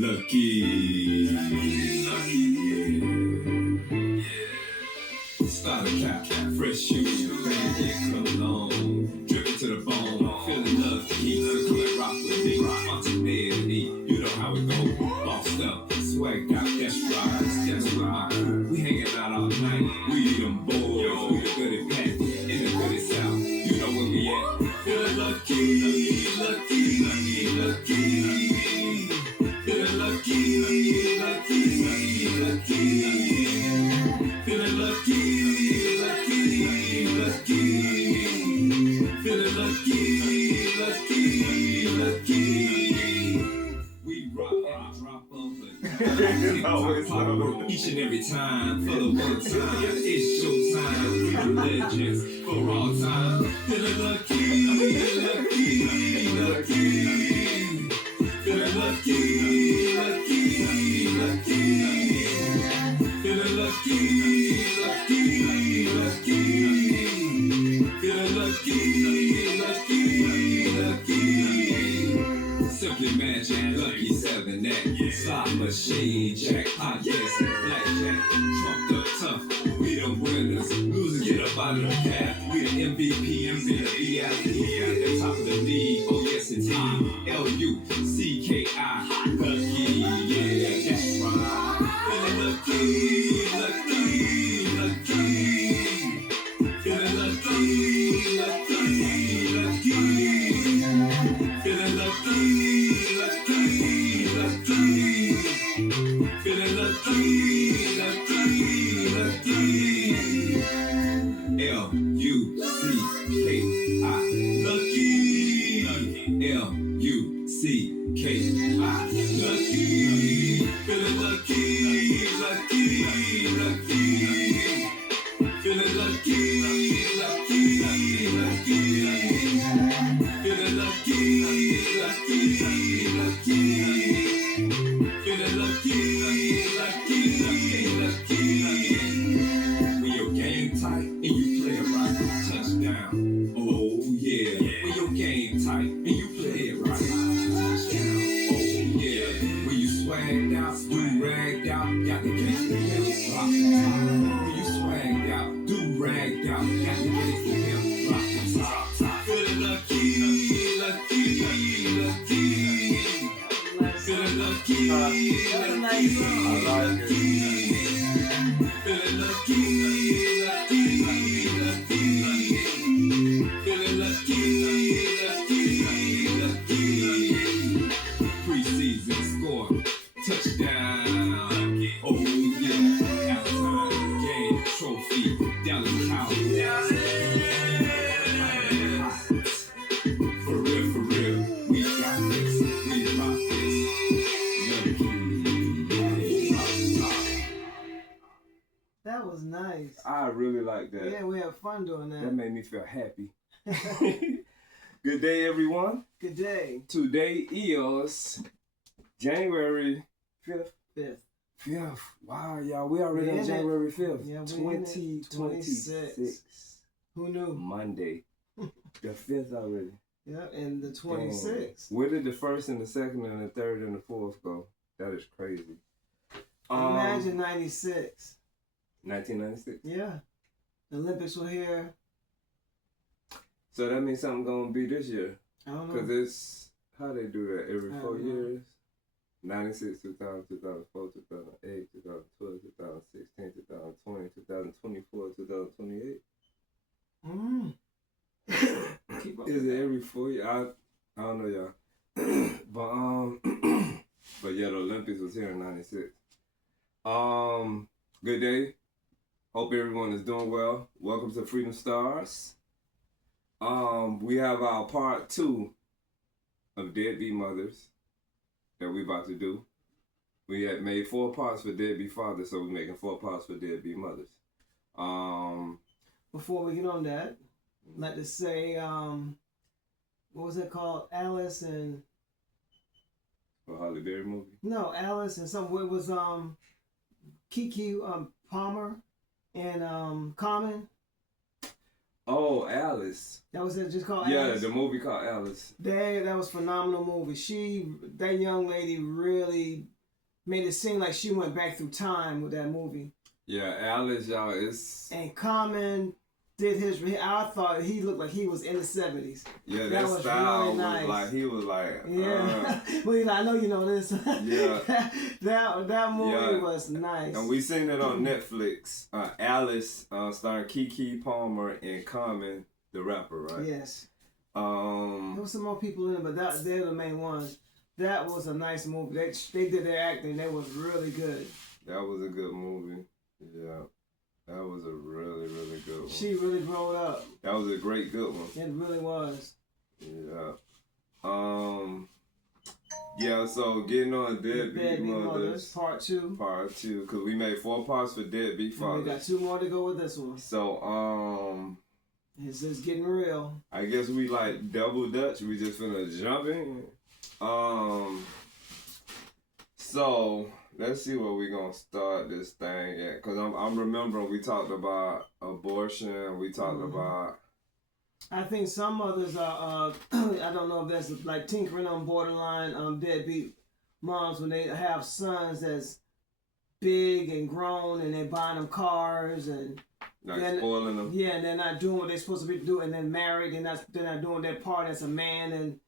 Lucky, yeah. Starter cap, fresh shoes, baby, cologne, dripping to the bone, feeling lucky, come and rock with me, spontaneity, you know how it go, bossed up, swagged out, that's right, we hanging out all night, we them boys, we the goody pack, in the goody south, you know where we at, feeling lucky, feeling lucky, feeling lucky, feeling lucky. We rock and drop of it. Each and every time, for the one time, it's showtime. We the legends for all time. Feeling lucky, feeling lucky, feeling lucky, simply magic, lucky 7 that slot machine, jackpot, yes, blackjack, trumped up tough. We the winners, losers get up out of the path. We the MVPs and the VIP, at the top of the league. Oh yes, indeed. LUCKI, lucky, yeah, that's right. Feeling lucky, feeling lucky, feeling lucky. Feeling lucky, L-U-C-K-I, lucky, L-U-C-K-I, lucky, feeling lucky, feeling lucky, feeling lucky, feeling lucky. When your game tight and you play it right, touchdown. Oh yeah. When your game tight and you play it right, touchdown. Oh yeah. When you swagged out, do ragged out, got the game for him, rock the top. When you swagged out, do ragged out, got the game for him, rock the top. Feeling lucky, feeling lucky, I like it. feeling lucky, feeling lucky. Preseason score, touchdown. Oh yeah, halftime game trophy, Dallas Cowboys. For real, we got this, we rock this. That was nice. I really like that. Yeah, we had fun doing that. That made me feel happy. Good day, everyone. Good day. Today is January 5th. 5th. Wow, y'all. We already on January 5th. Yeah, 2026. Who knew? Monday. The 5th already. Yeah, and the 26th. Where did the 1st and the 2nd and the 3rd and the 4th go? That is crazy. Imagine 96. 1996. Yeah. The Olympics were here. So that means something gonna be this year. I don't know. Because it's, how they do that, every 4 don't know. years? 96, 2000, 2004, 2008, 2012, 2016, 2020, 2024, 2028. Keep up Is with it that. every 4 years? I don't know, y'all. But yeah, the Olympics was here in 96. Good day. Hope everyone is doing well. Welcome to Freedom Stars. We have our part 2 of Deadbeat Mothers that we about to do. We had made 4 parts for Deadbeat Fathers, so we're making 4 parts for Deadbeat Mothers. Before we get on that, I'd like to say, what was it called? Alice and... For Holly Berry movie? No, Alice and some, it was Kiki Palmer and Common. Oh, Alice. That was it, just called Yeah, Alice? the movie called Alice. That was a phenomenal movie. That young lady really made it seem like she went back through time with that movie. Yeah, Alice, y'all, it's... And Common did I thought he looked like he was in the 70s. Yeah, that was style really nice. Was like, he was like... Yeah. Well, I know you know this. Yeah. that movie was nice. And we seen it on Netflix. Alice, starring Keke Palmer and Common, the rapper, right? Yes. There was some more people in it, but they're the main ones. That was a nice movie. They did their acting. They was really good. That was a good movie. Yeah. That was a really, really good one. She really grew up. That was a great good one. It really was. Yeah. Yeah, so getting on Deadbeat Mothers. Part 2. Part 2. Because we made 4 parts for Deadbeat Fathers. We got 2 more to go with this one. So, it's just getting real. I guess we like double Dutch. We just finna jump in. So let's see where we gonna start this thing at. Cause I'm remembering we talked about abortion. We talked about. I think some mothers are. I don't know if that's like tinkering on borderline deadbeat moms when they have sons that's big and grown and they're buying them cars and. Like spoiling them. Yeah, and they're not doing what they're supposed to be doing, and then married, and they're not doing their part as a man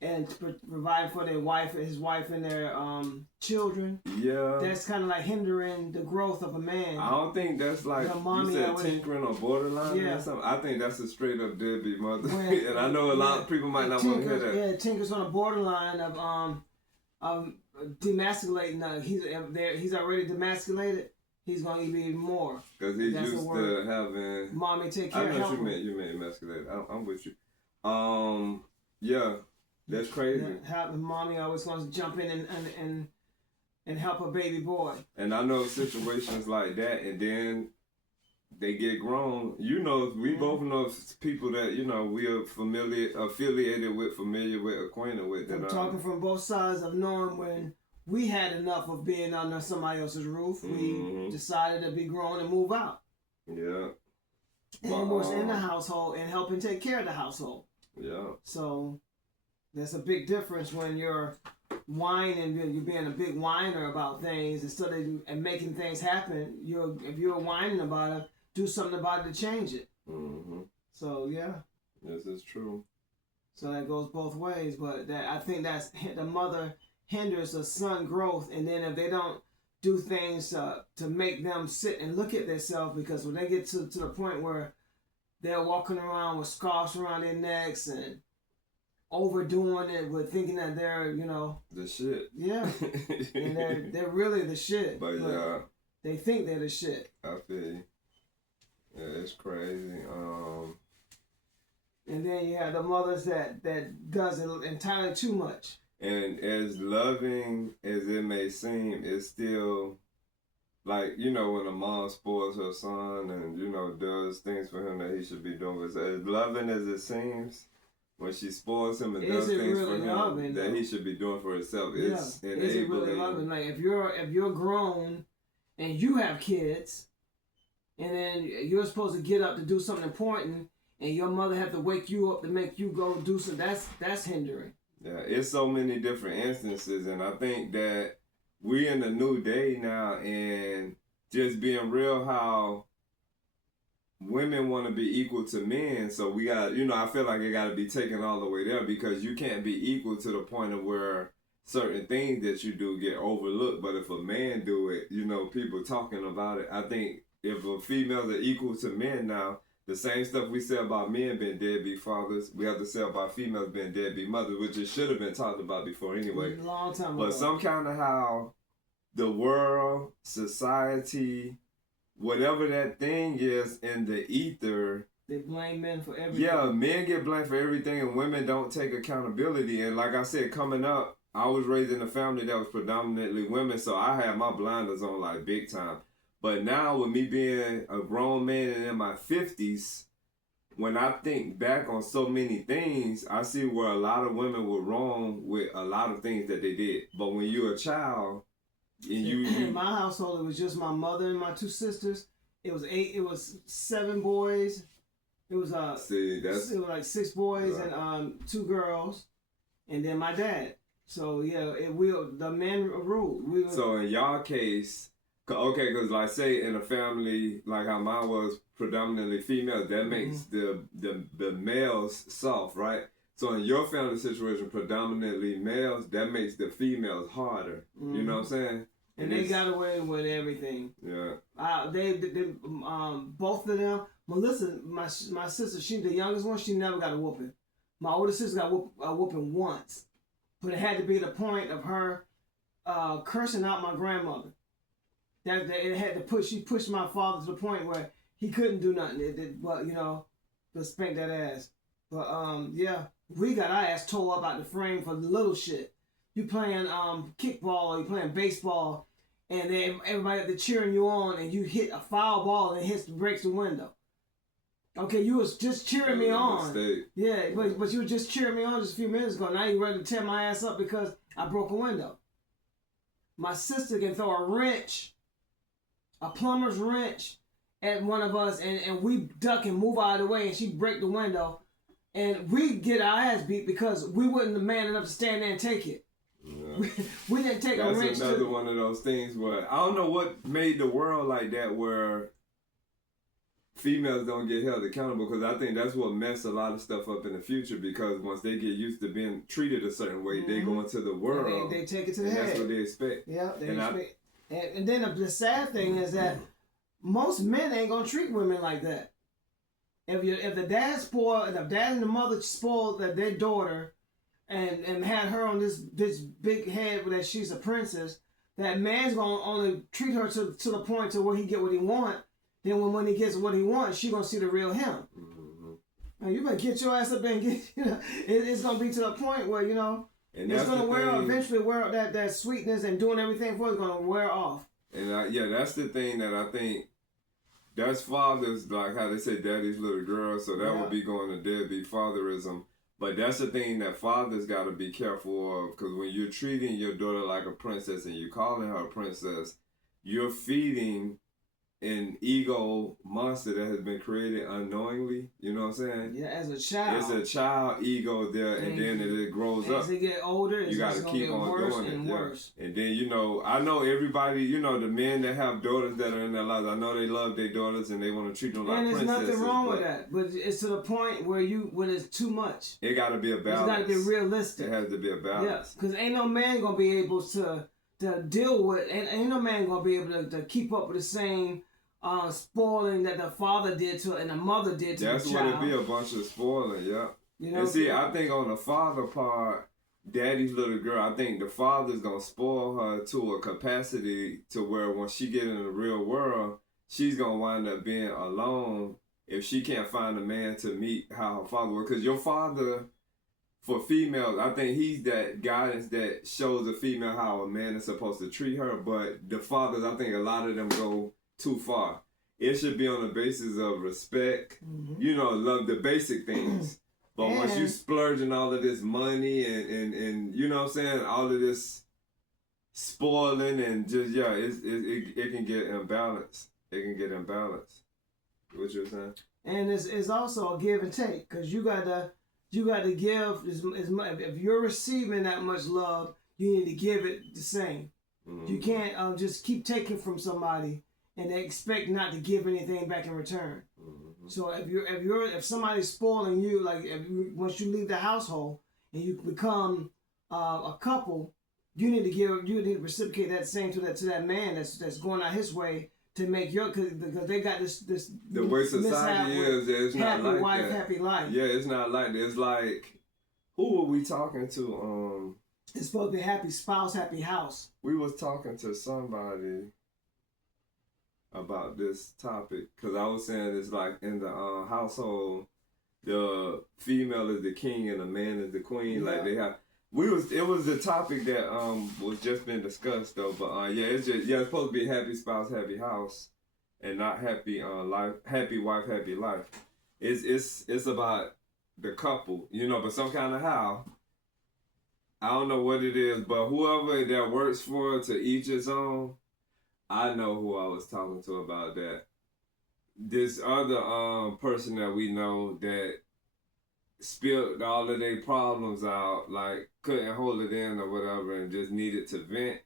and providing for their wife, his wife, and their children. Yeah, that's kind of like hindering the growth of a man. I don't think that's like you said tinkering or borderline or something. I think that's a straight up deadbeat mother, and I know a lot of people might not want to hear that. Yeah, tinkers on a borderline of demasculating. He's already demasculated. He's going to eat even more. Because he's used to having... Mommy take care of him. You meant emasculated. I'm with you. Yeah, that's crazy. Having mommy always wants to jump in and help a baby boy. And I know situations like that, and then they get grown. You know, we both know people that, you know, we are affiliated with, acquainted with. I'm talking from both sides of knowing when... We had enough of being under somebody else's roof. We decided to be grown and move out. Yeah. And was in the household and helping take care of the household. Yeah. So there's a big difference when you're whining, you're being a big whiner about things instead of making things happen. If you're whining about it, do something about it to change it. So yeah. This is true. So that goes both ways, but I think that's the mother hinders a son growth, and then if they don't do things to make them sit and look at themselves, because when they get to the point where they're walking around with scarves around their necks and overdoing it with thinking that they're, you know, the shit. Yeah. And they're really the shit. But yeah. They think they're the shit. I feel you. Yeah, it's crazy. And then you have the mothers that does it entirely too much. And as loving as it may seem, it's still like, you know, when a mom spoils her son and, you know, does things for him that he should be doing. But as loving as it seems, when she spoils him and does things really for him that he should be doing for himself, it's enabling. Is it really loving? Like if you're grown and you have kids, and then you're supposed to get up to do something important, and your mother have to wake you up to make you go do something, that's hindering. Yeah, it's so many different instances, and I think that we in a new day now, and just being real, how women want to be equal to men, so we got, you know, I feel like it got to be taken all the way there, because you can't be equal to the point of where certain things that you do get overlooked, but if a man do it, you know, people talking about it. I think if a females are equal to men now, the same stuff we say about men being deadbeat fathers, we have to say about females being deadbeat mothers, which it should have been talked about before anyway. Long time ago. But some kind of how the world, society, whatever that thing is in the ether, they blame men for everything. Yeah, men get blamed for everything and women don't take accountability. And like I said, coming up, I was raised in a family that was predominantly women, so I had my blinders on like big time. But now with me being a grown man and in my 50s, when I think back on so many things, I see where a lot of women were wrong with a lot of things that they did. But when you're a child, and in my household, it was just my mother and my 2 sisters. It was 7 boys It was See, that's it was like 6 boys right. and 2 girls, and then my dad. So yeah, the men ruled. So in y'all case, okay, because like say in a family like how mine was predominantly female, that makes the males soft, right? So in your family situation, predominantly males, that makes the females harder. You know what I'm saying? And they got away with everything. Yeah. They both of them. Melissa, my sister, she the youngest one. She never got a whooping. My older sister got a whooping once, but it had to be the point of her cursing out my grandmother. That it had to push. She pushed my father to the point where he couldn't do nothing. But to spank that ass. But yeah, we got our ass tore up out the frame for the little shit. You playing kickball or you playing baseball, and then everybody they're cheering you on, and you hit a foul ball and it breaks the window. Okay, you was just cheering me on. Yeah, but you were just cheering me on just a few minutes ago. Now you ready to tear my ass up because I broke a window. My sister can throw a wrench, a plumber's wrench, at one of us, and we duck and move out of the way, and she break the window, and we get our ass beat because we wasn't the man enough to stand there and take it. Yeah. We didn't take a wrench. That's another one of those things where I don't know what made the world like that, where females don't get held accountable, because I think that's what messed a lot of stuff up in the future, because once they get used to being treated a certain way, they go into the world. They take it to the head. That's what they expect. Yeah, they expect. And then the sad thing is that most men ain't gonna treat women like that. If the dad spoiled, if the dad and the mother spoiled their daughter, and had her on this big head that she's a princess, that man's gonna only treat her to the point to where he get what he want. Then when he gets what he wants, she gonna see the real him. Now you better get your ass up there and get. It's gonna be to the point where and it's gonna eventually wear that sweetness and doing everything for it's gonna wear off. And that's the thing that I think. That's fathers, like how they say daddy's little girl, so that would be going to deadbeat fatherism. But that's the thing that fathers got to be careful of, because when you're treating your daughter like a princess and you're calling her a princess, you're feeding an ego monster that has been created unknowingly. You know what I'm saying? Yeah, as a child. It's a child ego there, and then it grows up. As they get older, you got to keep on doing it. Worse. And then, I know everybody, the men that have daughters that are in their lives, I know they love their daughters and they want to treat them like princesses. And there's nothing wrong with that. But it's to the point where when it's too much. It got to be a balance. It's got to be realistic. It has to be a balance. Yeah, because ain't no man going to be able to deal with, ain't no man going to be able to keep up with the same spoiling that the father did to and the mother did to the child. That's what it be, a bunch of spoiling, yeah. And see, I think on the father part, daddy's little girl, I think the father's gonna spoil her to a capacity to where when she get in the real world, she's gonna wind up being alone if she can't find a man to meet how her father was. Because your father, for females, I think he's that guidance that shows a female how a man is supposed to treat her. But the fathers, I think a lot of them go too far. It should be on the basis of respect, love, the basic things. But once you splurging all of this money and you know what I'm saying, all of this spoiling and just it can get imbalanced. It can get imbalanced. What you were saying? And it's also a give and take, because you gotta give as much. If you're receiving that much love, you need to give it the same. You can't just keep taking from somebody and they expect not to give anything back in return. So if somebody's spoiling you, like once you leave the household and you become a couple, you need to reciprocate that same to that man that's going out his way to make because they got this the way society is, it's not like wife, that. Happy life. Yeah, it's not like that. It's like, who were we talking to? It's supposed to be happy spouse, happy house. We was talking to somebody about this topic, because I was saying it's like in the household, the female is the king and the man is the queen. Yeah. Like they have. It was the topic that was just been discussed though. But it's supposed to be happy spouse, happy house, and not happy life, happy wife, happy life. It's about the couple, but some kind of how. I don't know what it is, but whoever that works for, to each his own. I know who I was talking to about that. this other person that we know that spilled all of their problems out, like couldn't hold it in or whatever, and just needed to vent.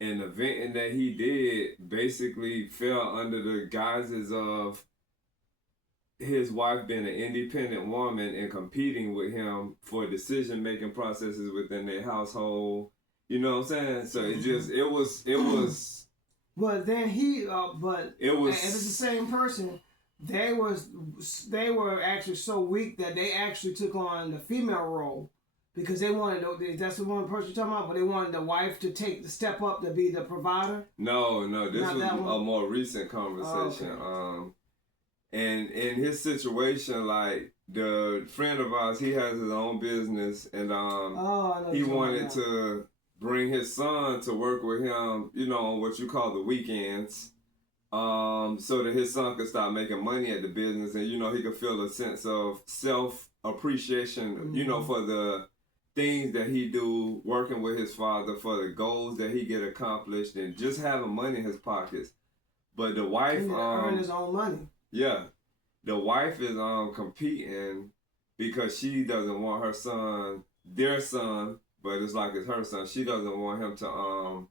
And the venting that he did basically fell under the guises of his wife being an independent woman and competing with him for decision-making processes within their household. You know what I'm saying? So it was. But then it was. If it's the same person, they were actually so weak that they actually took on the female role because they wanted that's the one person you're talking about, but they wanted the wife to take the step up to be the provider. No, this Not was a more recent conversation. Oh, okay. And in his situation, like the friend of ours, he has his own business, and he wanted to bring his son to work with him, you know, on what you call the weekends, so that his son could start making money at the business, and you know he could feel a sense of self-appreciation, you know, for the things that he do working with his father, for the goals that he get accomplished, and just having money in his pockets. But the wife earn his own money. Yeah, the wife is competing because she doesn't want her son, their son, but it's like it's her son. She doesn't want him to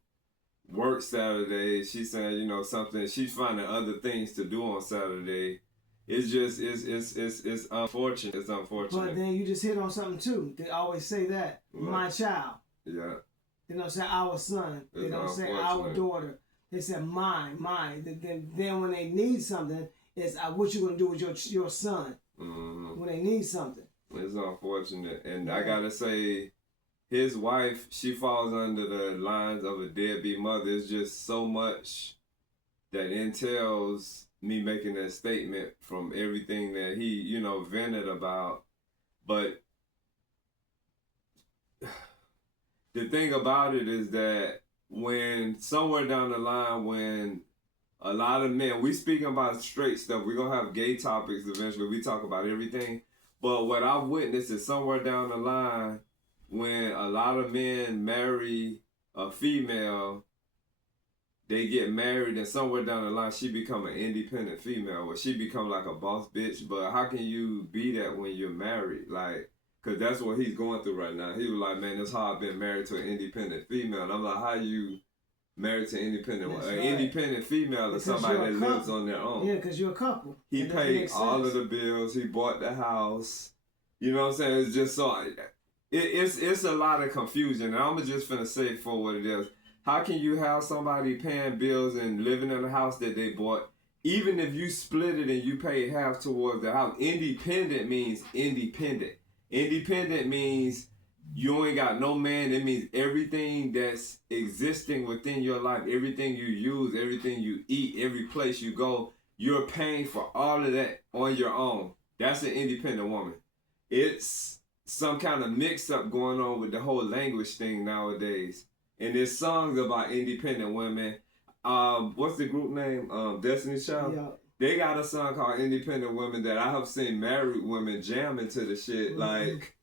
work Saturday. She's saying, you know, something. She's finding other things to do on Saturday. It's just it's unfortunate. It's unfortunate. But then you just hit on something too. They always say that my child. Yeah. They don't say our son. They don't say our daughter. They say mine. Then when they need something, it's what you gonna do with your son when they need something. It's unfortunate, and I gotta say, his wife, she falls under the lines of a deadbeat mother. It's just so much that entails me making that statement from everything that he, you know, vented about. But the thing about it is that when somewhere down the line, when a lot of men, we speaking about straight stuff, we're going to have gay topics eventually, we talk about everything. But what I've witnessed is somewhere down the line, when a lot of men marry a female, they get married, and somewhere down the line, she become an independent female, or she become like a boss bitch. But how can you be that when you're married? Like, because that's what he's going through right now. He was like, man, it's hard being married to an independent female. And I'm like, how you married to independent female is somebody that lives on their own. Yeah, because you're a couple. He paid all of the bills. He bought the house. You know what I'm saying? It's just so... It's a lot of confusion. And I'm just finna say it for what it is. How can you have somebody paying bills and living in a house that they bought, even if you split it and you pay half towards the house? Independent means independent. Independent means you ain't got no man. It means everything that's existing within your life, everything you use, everything you eat, every place you go, you're paying for all of that on your own. That's an independent woman. It's some kind of mix-up going on with the whole language thing nowadays. And there's songs about independent women. What's the group name? Destiny's Child? Yeah. They got a song called Independent Women that I have seen married women jam into the shit. Like,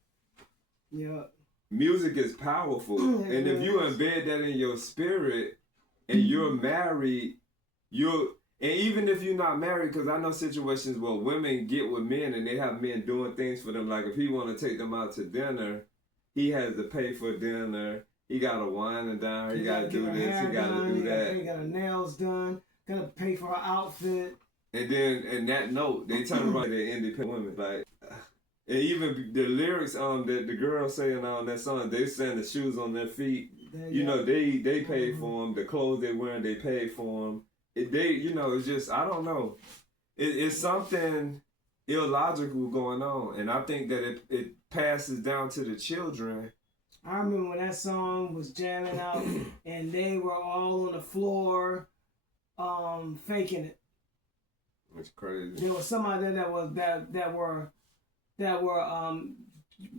yeah, music is powerful. And if you embed that in your spirit and you're married, and even if you're not married, because I know situations where women get with men and they have men doing things for them. Like if he want to take them out to dinner, he has to pay for dinner. He got to wine and dine. He got to do this. He got to do that. He got her nails done. Got to pay for her outfit. And then, in that note, they turn around to independent women. Like, and even the lyrics that the girl saying on that song, they saying the shoes on their feet. You know, they pay for them. The clothes they wearing, they pay for them. It's just, I don't know. It's something illogical going on. And I think that it passes down to the children. I remember when that song was jamming out and they were all on the floor faking it. It's crazy. There was somebody there that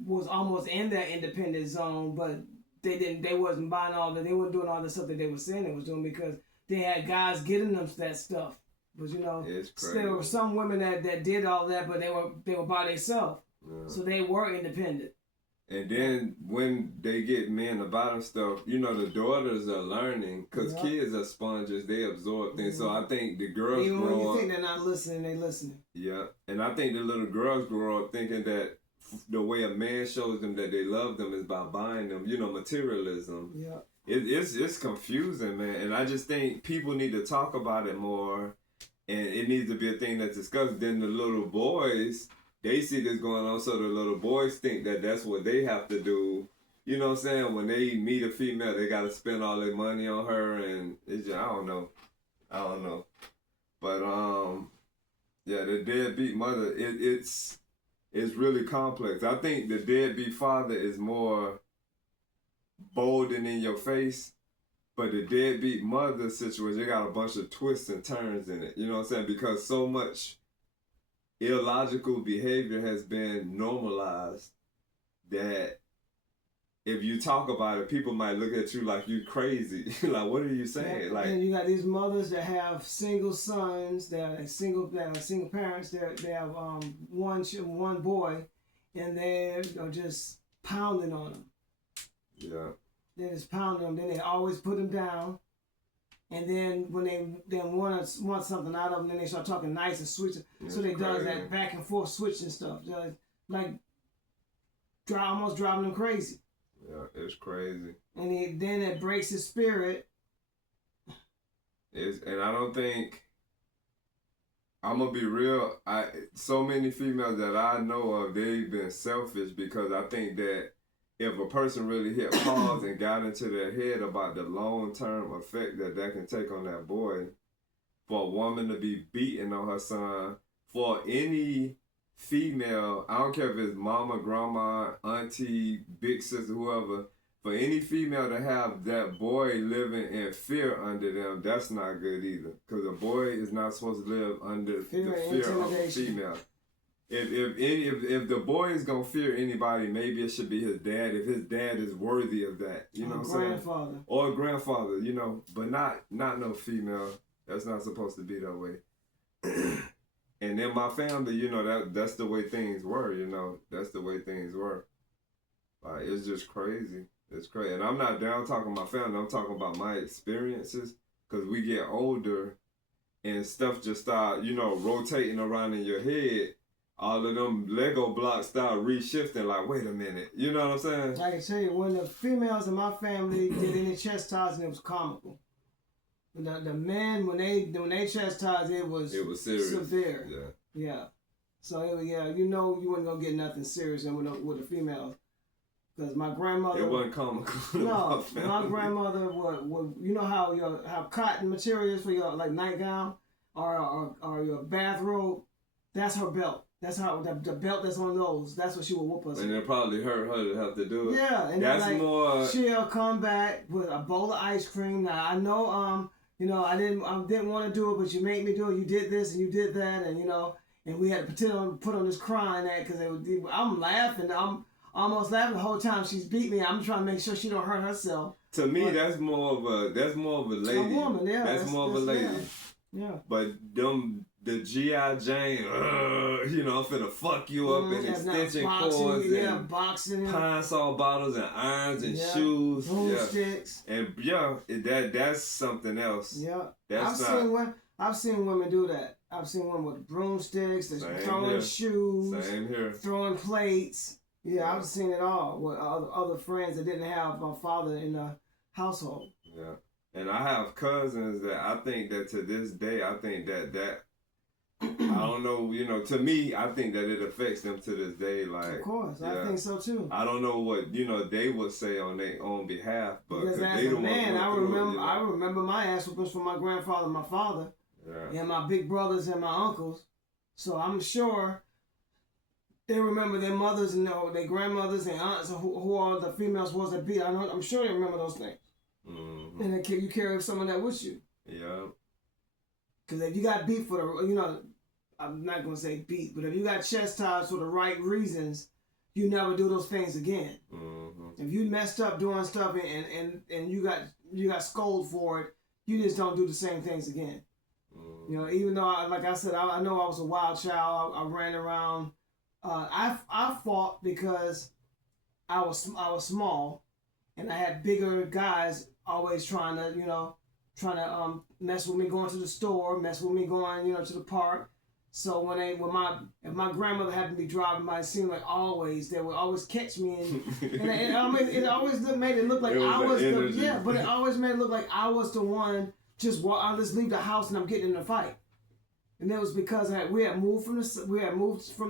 was almost in that independent zone, but they wasn't buying all that. They weren't doing all the stuff that they were saying they was doing because they had guys getting them that stuff. But it's crazy. There were some women that did all that, but they were by themselves. Yeah. So they were independent. And then when they get men to buy them stuff, you know, the daughters are learning because kids are sponges. They absorb things. So I think the girls even when you up, think they're not listening, they listening. Yeah. And I think the little girls grow up thinking that the way a man shows them that they love them is by buying them, you know, materialism. Yeah. It's confusing, man. And I just think people need to talk about it more. And it needs to be a thing that's discussed. Then the little boys, they see this going on, so the little boys think that that's what they have to do. You know what I'm saying? When they meet a female, they got to spend all their money on her, and it's just, I don't know. But yeah, the deadbeat mother, it's really complex. I think the deadbeat father is more bold and in your face. But the deadbeat mother situation, they got a bunch of twists and turns in it. You know what I'm saying? Because so much illogical behavior has been normalized that if you talk about it, people might look at you like you crazy. Like, what are you saying? Yeah. Like, and you got these mothers that have single sons, that are single parents. They have one boy, and they are just pounding on them. Yeah. They just pound them. Then they always put them down. And then when they want something out of them, then they start talking nice and sweet. So they does that back and forth switching stuff, like almost driving them crazy. Yeah, it's crazy. And then it breaks his spirit. And I don't think, I'm gonna be real. So many females that I know of, they've been selfish because I think that if a person really hit pause and got into their head about the long-term effect that can take on that boy, for a woman to be beating on her son, for any female, I don't care if it's mama, grandma, auntie, big sister, whoever, for any female to have that boy living in fear under them, that's not good either. Because a boy is not supposed to live under the fear of a female. If the boy is gonna fear anybody, maybe it should be his dad. If his dad is worthy of that, you know what I'm saying? Or a grandfather, you know, but not no female. That's not supposed to be that way. And then my family, you know, that's the way things were. You know, that's the way things were. Like, it's just crazy. It's crazy, and I'm not down talking about family. I'm talking about my experiences, because we get older, and stuff just start, you know, rotating around in your head. All of them Lego blocks start reshifting, like, wait a minute. You know what I'm saying? I can tell you, when the females in my family did any chastising, it was comical. The men, when they chastised, it was serious. Severe. Yeah. Yeah. So, you know you wasn't going to get nothing serious with the females. Because my grandmother... It wasn't comical. No, my grandmother would, you know how cotton material is for your, like, nightgown or your bathrobe? That's her belt. That's how the belt that's on those. That's what she would whoop us. And it probably hurt her to have to do it. Yeah, and that's then, like, more. She'll come back with a bowl of ice cream. Now I know, you know, I didn't want to do it, but you made me do it. You did this and you did that, and you know, and we had to put on this crying act because I'm laughing. I'm almost laughing the whole time she's beat me. I'm trying to make sure she don't hurt herself. To me, that's more of a lady. A woman, yeah. That's more of a lady. Yeah. But the G.I. Jane, you know, I'm finna fuck you up and extension cords and boxing, pine saw bottles and irons and shoes, broomsticks. And that's something else. Yeah, I've seen women do that. I've seen women with broomsticks, throwing shoes, same here, throwing plates. Yeah, I've seen it all with other friends that didn't have a father in the household. Yeah. And I have cousins that I think that to this day, I think that I don't know, you know, to me, I think that it affects them to this day. Like, of course, I think so too. I don't know what, you know, they would say on their own behalf, but because as a man, I remember my ass whoopings from my grandfather and my father, and my big brothers and my uncles. So I'm sure they remember their mothers and their grandmothers and aunts who all the females was that beat. I'm sure they remember those things. Mm-hmm. And then you carry some of that with you. Yeah. Because if you got beat for the, you know, I'm not going to say beat, but if you got chastised for the right reasons, you never do those things again. Mm-hmm. If you messed up doing stuff and you got scolded for it, you just don't do the same things again. Mm-hmm. You know, even though, like I said, I know I was a wild child. I ran around. I fought because I was small, and I had bigger guys always trying to mess with me going to the store, mess with me going to the park. So if my grandmother happened to be driving by, it seemed like always they would always catch me, and it always made it look like I was but it always made it look like I was the one I'll just leave the house and I'm getting in a fight. And it was because we had moved from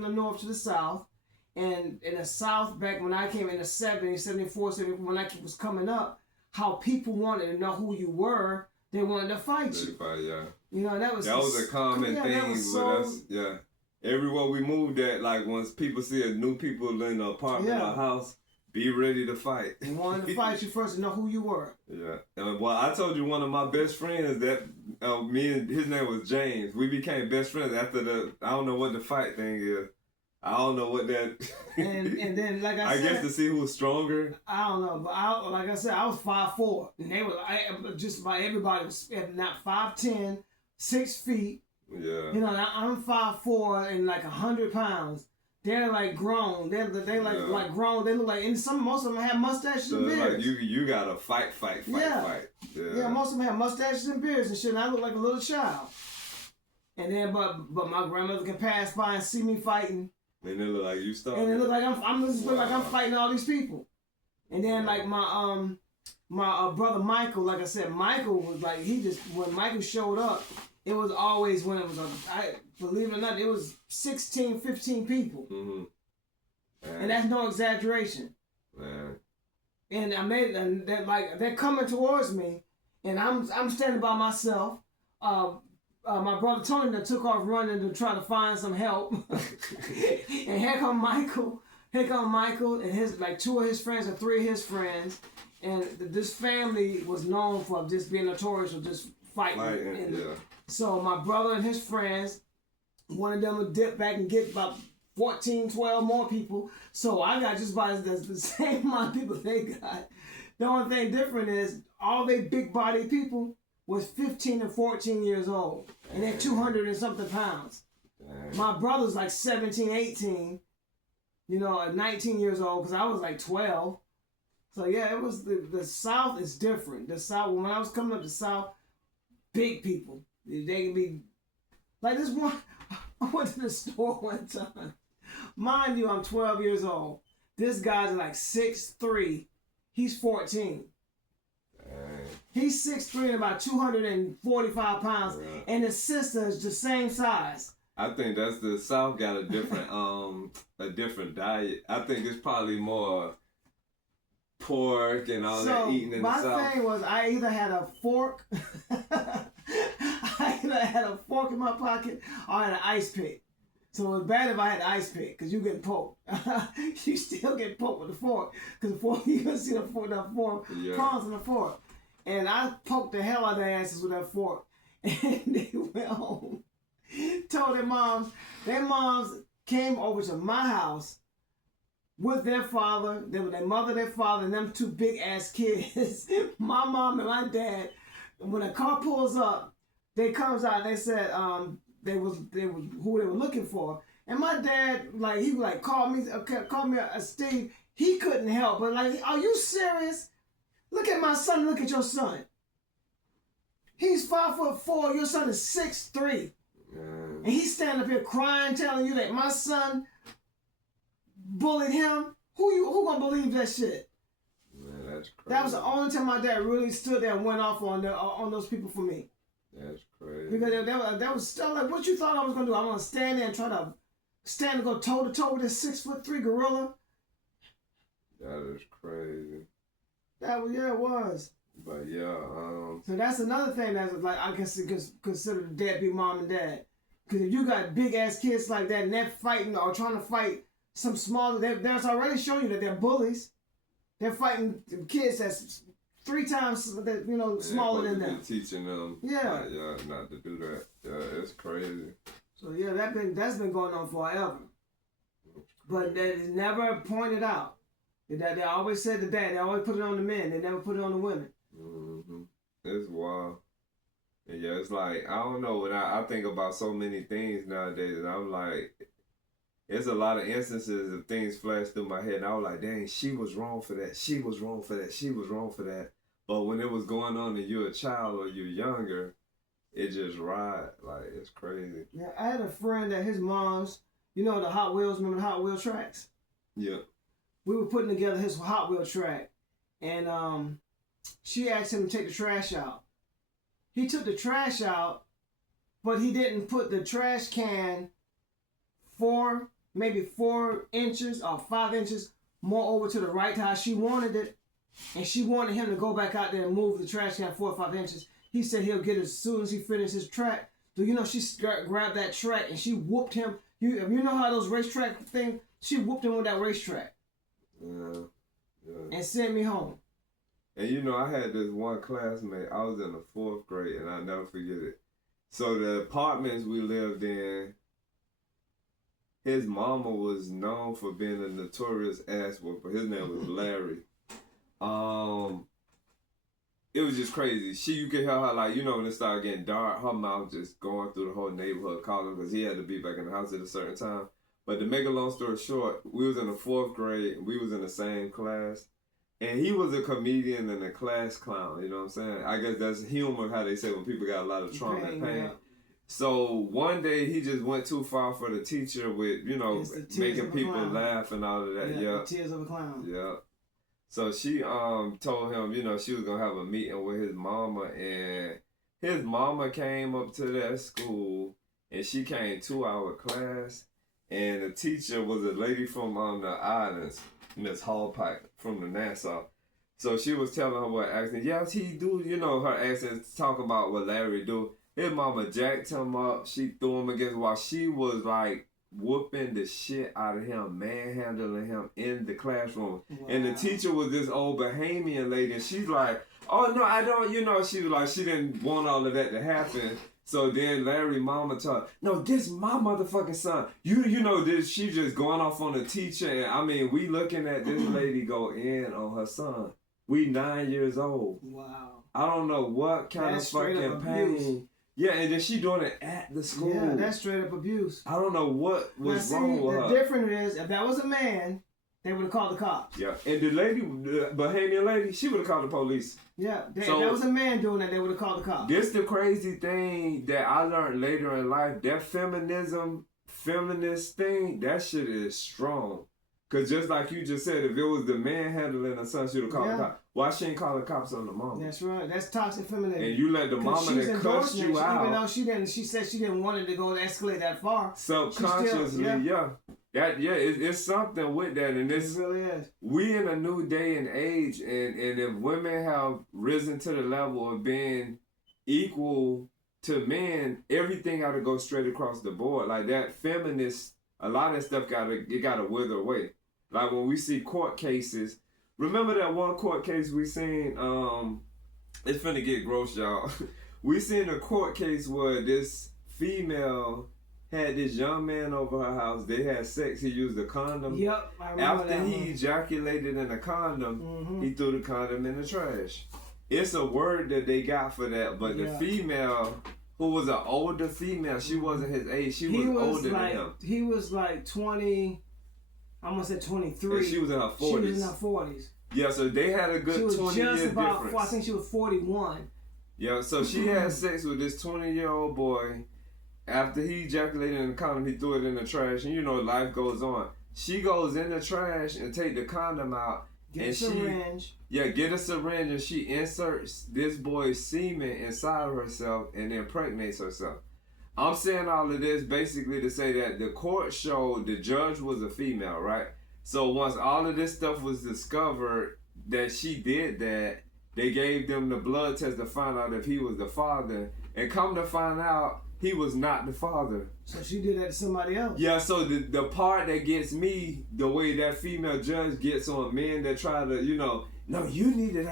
the north to the south, and in the south back when I came in the 70s, 74, 74, when I was coming up, how people wanted to know who you were. They wanted to fight you. Yeah. That was a common thing with us. Yeah. Everywhere we moved at, like once people see new people in the apartment or house, be ready to fight. They wanted to fight you first to know who you were. Yeah. Well, I told you one of my best friends that his name was James. We became best friends after I don't know what the fight thing is. I don't know what that. and then like I said, guess to see who's stronger. I don't know, but like I said, I was 5'4", and they were just about everybody was not 5'10", 6 feet. Yeah. I'm 5'4" and like 100 pounds. They're like grown. They like grown. They look like, and most of them have mustaches and beards. Like you gotta fight. Yeah, most of them have mustaches and beards and shit. And I look like a little child. And then, but my grandmother can pass by and see me fighting. And it look like you started. And it look like I'm fighting all these people. And then like my brother Michael, like I said, Michael was like when Michael showed up, it was always when it was believe it or not, it was 16, 15 people. Mm-hmm. And that's no exaggeration. Man. And they're coming towards me, and I'm standing by myself. My brother Tony that took off running to try to find some help. And here come Michael and his two of his friends or three of his friends. And this family was known for just being notorious for just fighting. So my brother and his friends, one of them would dip back and get about 14, 12 more people. So I got just about the same amount of people they got. The only thing different is all they big body people was 15 and 14 years old. And they're 200 and something pounds. Dang. My brother's like 17, 18, 19 years old, because I was like 12. So yeah, it was the South is different. The South, when I was coming up the South, big people. They can be like this one. I went to the store one time. Mind you, I'm 12 years old. This guy's like 6'3". He's 14. He's 6'3" and about 245 pounds, and his sister is the same size. I think that's the South got a different diet. I think it's probably more pork and all that eating in the South. My thing was I either had a fork, in my pocket, or I had an ice pick. So it was bad if I had an ice pick, because you get poked. You still get poked with the fork, because the fork, you can see the fork, prongs in the fork. And I poked the hell out of their asses with that fork. And they went home. Told their moms came over to my house with their father, their mother, their father, and them two big ass kids. My mom and my dad. When a car pulls up, they comes out and they said they was who they were looking for. And my dad, he would call me Steve. He couldn't help but are you serious? Look at my son, look at your son. He's 5'4", your son is 6'3". And he's standing up here crying, telling you that my son bullied him. Who gonna believe that shit? Man, that's crazy. That was the only time my dad really stood there and went off on those people for me. That's crazy. Because that was still what you thought I was gonna do? I'm gonna stand there and try to go toe to toe with this 6'3" gorilla. That is crazy. It was. But yeah, So that's another thing that's I guess consider the deadbeat mom and dad. Because if you got big ass kids like that and they're fighting or trying to fight some smaller, they're already showing you that they're bullies. They're fighting kids that's 3 times smaller than them. Teaching them, not to do that. Yeah, it's crazy. So yeah, that's been going on forever. But that is never pointed out. That they always said the dad. They always put it on the men. They never put it on the women. Mm-hmm. It's wild. And yeah, it's I don't know. When I think about so many things nowadays, and I'm like, It's a lot of instances of things flash through my head, and I was like, dang, she was wrong for that. She was wrong for that. She was wrong for that. But when it was going on and you're a child or you're younger, it just ride. Like, it's crazy. Yeah, I had a friend that his mom's, you know, the Hot Wheels, remember the Hot Wheel tracks? Yeah. We were putting together his Hot Wheel track, and she asked him to take the trash out. He took the trash out, but he didn't put the trash can maybe 4 inches or 5 inches more over to the right to how she wanted it. And she wanted him to go back out there and move the trash can 4 or 5 inches. He said he'll get it as soon as he finishes his track. So, you know, she grabbed that track and she whooped him. You know how those racetrack thing? She whooped him with that racetrack. Yeah. And sent me home. And you know, I had this one classmate, I was in the 4th grade, and I'll never forget it. So the apartments we lived in, his mama was known for being a notorious ass whooper. His name was Larry. It was just crazy. You could hear her, like, you know, when it started getting dark, her mouth just going through the whole neighborhood calling because he had to be back in the house at a certain time. But to make a long story short, we was in the 4th grade. We was in the same class. And he was a comedian and a class clown, you know what I'm saying? I guess that's humor, how they say when people got a lot of trauma and pain. Yeah. So one day he just went too far for the teacher with, you know, making people laugh and all of that. Yeah. The tears of a clown. Yeah. So she told him, you know, she was gonna have a meeting with his mama, and his mama came up to that school and she came to our class, and the teacher was a lady from the islands, Miss Hallpike from the Nassau. So she was telling her what accent. Yes, he do. You know, her accent talking about what Larry do. His mama jacked him up. She threw him against while she was like whooping the shit out of him, manhandling him in the classroom. Wow. And the teacher was this old Bahamian lady, and she's like, oh no, I don't, you know, she was like, she didn't want all of that to happen. So then Larry mama told her, no, this my motherfucking son. You know this, she just going off on the teacher, and I mean, we looking at this lady go in on her son. We 9 years old. Wow. I don't know what kind of fucking pain. Abuse. Yeah, and then she doing it at the school. Yeah, that's straight up abuse. I don't know what was wrong with her. The difference is, if that was a man, they would have called the cops. Yeah, and the lady, the Bahamian lady, she would have called the police. Yeah, if that was a man doing that, they would have called the cops. This the crazy thing that I learned later in life. That feminist thing, that shit is strong. Because just like you just said, if it was the man handling her son, she would have called the cops. Why she ain't call the cops on the mama? That's right. That's toxic femininity. And you let the mama that cussed you out. Even though she said she didn't want it to go escalate that far. Subconsciously, it's something with that. And this it really is. We in a new day and age, and if women have risen to the level of being equal to men, everything got to go straight across the board. Like that feminist, a lot of that stuff gotta wither away. Like when we see court cases, remember that one court case we seen, it's finna get gross, y'all. We seen a court case where this female had this young man over her house. They had sex. He used a condom. Yep, I remember that. After he ejaculated in the condom, he threw the condom in the trash. It's a word that they got for that, but the female, who was an older female, she wasn't his age. She was older than him. He was like 20... I'm gonna say 23. And she was in her 40s. She was in her 40s. Yeah, so they had a good 20 years difference. I think she was 41. Yeah, so she had sex with this 20-year-old boy. After he ejaculated in the condom, he threw it in the trash. And you know, life goes on. She goes in the trash and take the condom out. Get a syringe. Get a syringe, and she inserts this boy's semen inside of herself and impregnates herself. I'm saying all of this basically to say that the court showed the judge was a female, right? So once all of this stuff was discovered that she did that, they gave them the blood test to find out if he was the father. And come to find out, he was not the father. So she did that to somebody else? Yeah, so the part that gets me, the way that female judge gets on men that try to, you know, no, you need it.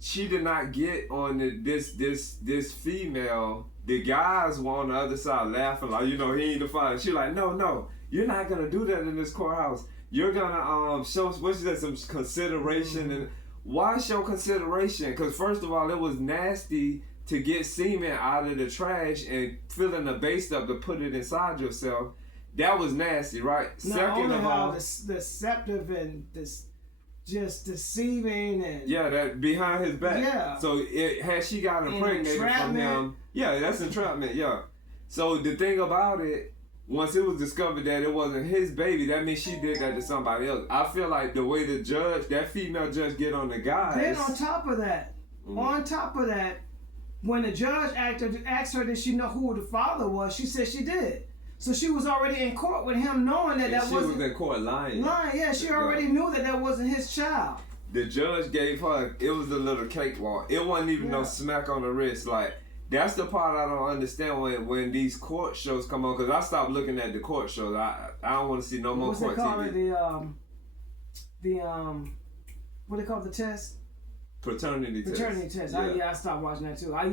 She did not get on this female. The guys were on the other side laughing like, you know, he ain't the father. She like, no, you're not gonna do that in this courthouse. You're gonna show, what is that, some consideration. And why show consideration? Because first of all, it was nasty to get semen out of the trash and filling the base up to put it inside yourself. that was nasty, right? Not Second only of how all, deceptive and just deceiving and yeah, that behind his back. Yeah. So had she gotten And impregnated from entrapment. him, yeah, that's entrapment. Yeah. So the thing about it, once it was discovered that it wasn't his baby, that means she did that to somebody else. I feel like the way the judge, that female judge, get on the guys. Then on top of that, when the judge asked her did she know who the father was, she said she did. So she was already in court with him, knowing that she was in court lying. Yeah, she already knew that wasn't his child. The judge gave her, it was a little cakewalk. It wasn't even no smack on the wrist. Like, that's the part I don't understand when these court shows come on, because I stopped looking at the court shows. I don't want to see no more What's court they call TV. it? What they call the test? Paternity test. test. I stopped watching that too. I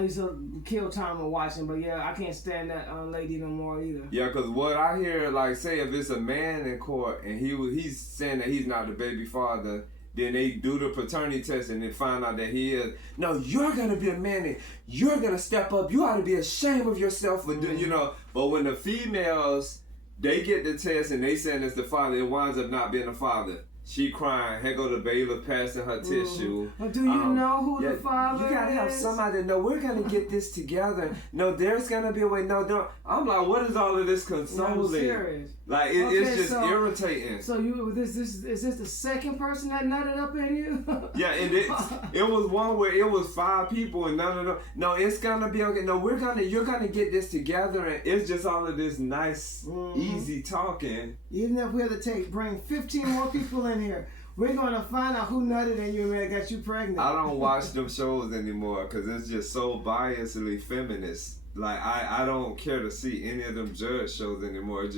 used to kill time with watching, but yeah, I can't stand that lady no more either. Yeah, because what I hear, like, say if it's a man in court and he's saying that he's not the baby father, then they do the paternity test and they find out that he is. No, you're gonna be a man and you're gonna step up. You ought to be ashamed of yourself for doing, But when the females, they get the test and they saying it's the father, it winds up not being the father. She crying, here go the bailiff passing her tissue. But do you know who the father is? You gotta have somebody. No, we're gonna get this together. No, there's gonna be a way. No, don't. I'm like, what is all of this consoling? I'm serious. Like it's just irritating. So is this the second person that nutted up in you? Yeah, and it was one where it was 5 people and none of them. No, it's gonna be okay. No, you're gonna get this together, and it's just all of this nice, easy talking. Even if we have to bring 15 more people in here, we're gonna find out who nutted in you and got you pregnant. I don't watch them shows anymore because it's just so biasly feminist. Like I don't care to see any of them judge shows anymore.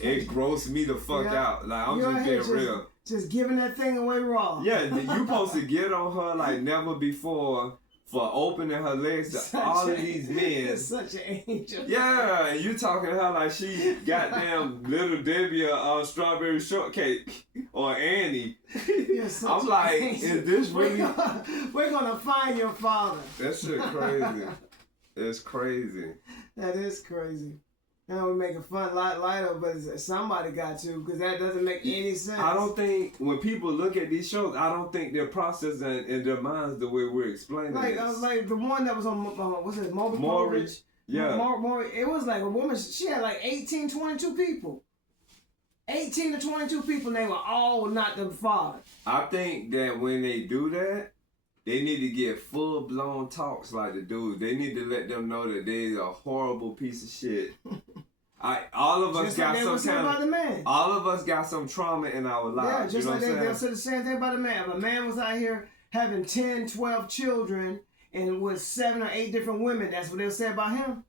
It grosses me the fuck out. Like I'm just being real. Just giving that thing away raw. Yeah, you supposed to get on her like never before for opening her legs to all of these men. Such an angel. Yeah, and you talking to her like she goddamn Little Debbie or Strawberry Shortcake or Annie. I'm like, is this really? We're gonna find your father. That shit crazy. It's crazy. That is crazy. Now we're making fun lighter, but somebody got to, because that doesn't make any sense. I don't think when people look at these shows, I don't think they're processing in their minds the way we're explaining it. Like the one that was on what's it, Maury? Yeah. Maury, it was like a woman. She had like 18, 22 people. 18 to 22 people, and they were all not the father. I think that when they do that, they need to get full-blown talks like the dude. They need to let them know that they're a horrible piece of shit. All of us got some trauma in our lives. Yeah, just like they'll say the same thing about a man. If a man was out here having 10, 12 children and with 7 or 8 different women, that's what they'll say about him.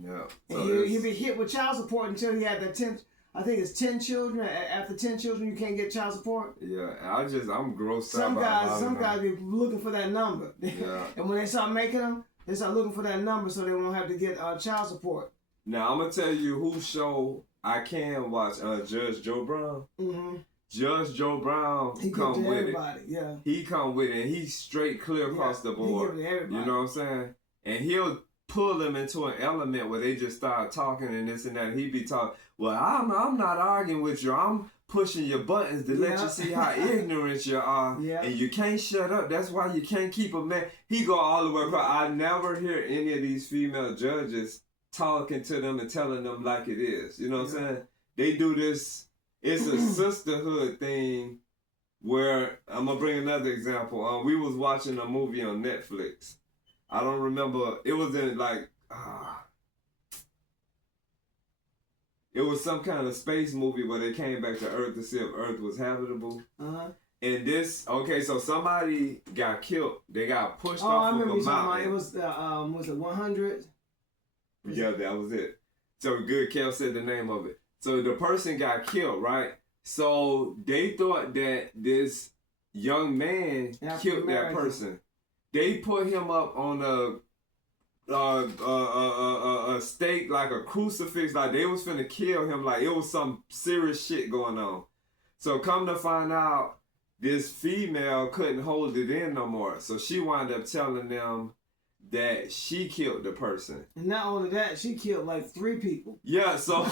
Yeah. And he'll be hit with child support until he had the 10. I think it's 10 children. After 10 children, you can't get child support. Yeah, I'm grossed out. Some guys be looking for that number. Yeah. And when they start making them, they start looking for that number so they won't have to get child support. Now I'm gonna tell you whose show I can watch. Judge Joe Brown. Mm-hmm. Judge Joe Brown he come with everybody. it. Yeah. He come with it. And he's straight clear across the board. He give it to everybody. You know what I'm saying? And he'll pull them into an element where they just start talking and this and that. And he be talking. Well, I'm not arguing with you. I'm pushing your buttons to let you see how ignorant you are. Yeah. And you can't shut up. That's why you can't keep a man. He go all the way across. I never hear any of these female judges talking to them and telling them like it is. You know what I'm saying? They do this. It's a sisterhood thing where, I'm going to bring another example. We was watching a movie on Netflix. I don't remember. It was in like... It was some kind of space movie where they came back to Earth to see if Earth was habitable. Uh-huh. And so somebody got killed. They got pushed off I of remember a mountain. It was it 100? Yeah, that was it. So good, Kel said the name of it. So the person got killed, right? So they thought that this young man killed that person. They put him up on a stake, like a crucifix, like they was finna kill him, like it was some serious shit going on. So come to find out, this female couldn't hold it in no more. So she wound up telling them that she killed the person. And not only that, she killed like 3 people. Yeah, so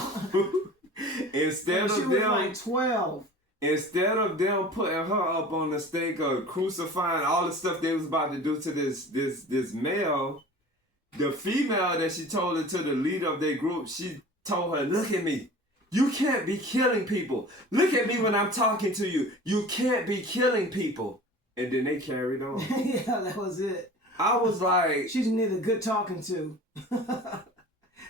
instead she of was them like 12. Instead of them putting her up on the stake of crucifying all the stuff they was about to do to this male, the female that she told it to, the leader of their group, she told her, look at me. You can't be killing people. Look at me when I'm talking to you. You can't be killing people. And then they carried on. Yeah, that was it. I was like... She just needed a good talking to.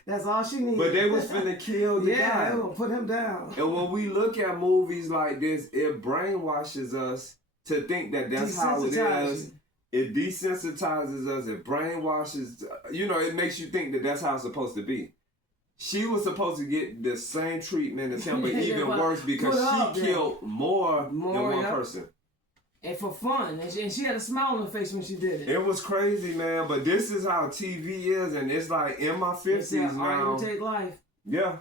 That's all she needed. But they was finna kill the guy. Yeah, they gonna put him down. And when we look at movies like this, it brainwashes us to think that that's how it is. It desensitizes us. It brainwashes. You know, it makes you think that that's how it's supposed to be. She was supposed to get the same treatment as him, but even worse because she killed more than one person. And for fun. And she had a smile on her face when she did it. It was crazy, man. But this is how TV is. And it's like in my 50s now. Take life. Yeah.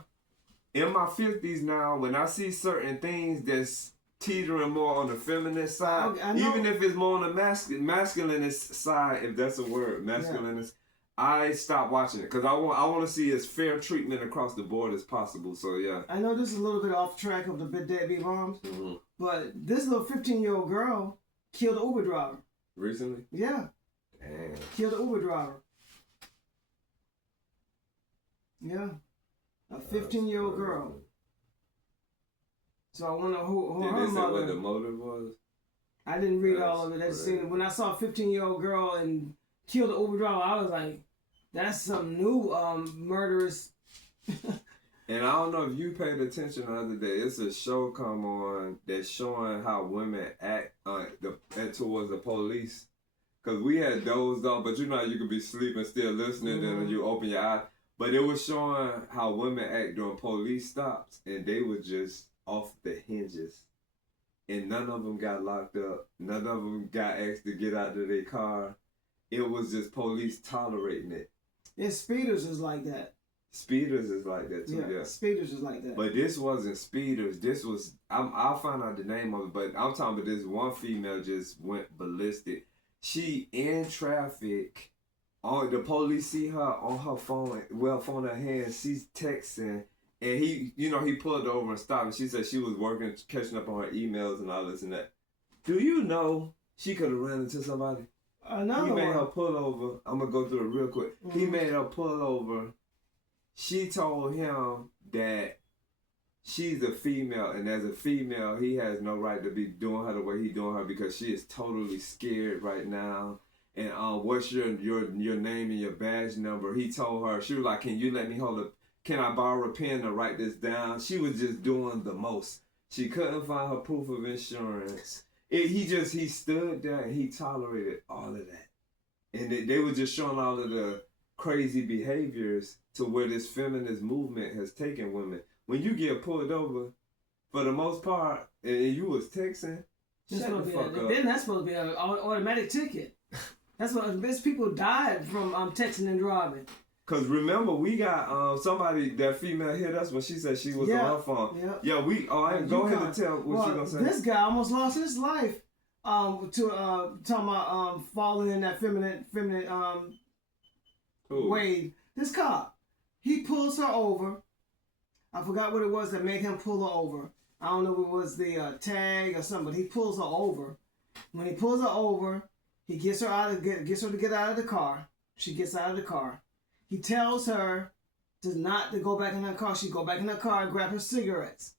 In my 50s now, when I see certain things that's teetering more on the feminist side, even if it's more on the masculinist side, if that's a word, masculinist, I stop watching it. Because I want to see as fair treatment across the board as possible. So, yeah. I know this is a little bit off track of the Deadbeat moms. Mm-hmm. But this little 15-year-old girl killed an Uber driver. Recently? Yeah. Damn. Killed an Uber driver. Yeah. A 15-year-old girl. So I wonder who her Did they say mother... what the motive was? I didn't read all of it. I just seen it. When I saw a 15-year-old girl and killed an Uber driver, I was like, that's some new murderous... And I don't know if you paid attention the other day. It's a show come on that's showing how women act towards the police. Because we had dozed off, but you know how you could be sleeping still listening and you open your eye. But it was showing how women act during police stops and they were just off the hinges. And none of them got locked up. None of them got asked to get out of their car. It was just police tolerating it. And speeders is like that. Speeders is like that too, yeah. Speeders is like that. But this wasn't speeders. This was, I'll find out the name of it, but I'm talking about this one female just went ballistic. She in traffic, the police see her on her phone, phone in her hand, she's texting, and he pulled over and stopped, and she said she was working, catching up on her emails and all this and that. Do you know she could have ran into somebody? He made her pull over. I'm going to go through it real quick. Mm-hmm. He made her pull over. She told him that she's a female, and as a female, he has no right to be doing her the way he's doing her because she is totally scared right now. And what's your name and your badge number? He told her, she was like, can you let me can I borrow a pen to write this down? She was just doing the most. She couldn't find her proof of insurance. He stood there and he tolerated all of that. And they were just showing all of the crazy behaviors to where this feminist movement has taken women. When you get pulled over, for the most part, and you was texting, shut the fuck up. Then that's supposed to be an automatic ticket. That's what people died from texting and driving. Cause remember we got that female hit us when she said she was on her phone. Yeah, go ahead and tell what you gonna say. This guy almost lost his life talking about falling in that feminine wave. This cop, he pulls her over. I forgot what it was that made him pull her over. I don't know if it was the tag or something, but he pulls her over. When he pulls her over, he gets her to get out of the car. She gets out of the car. He tells her to go back in her car. She go back in her car and grab her cigarettes.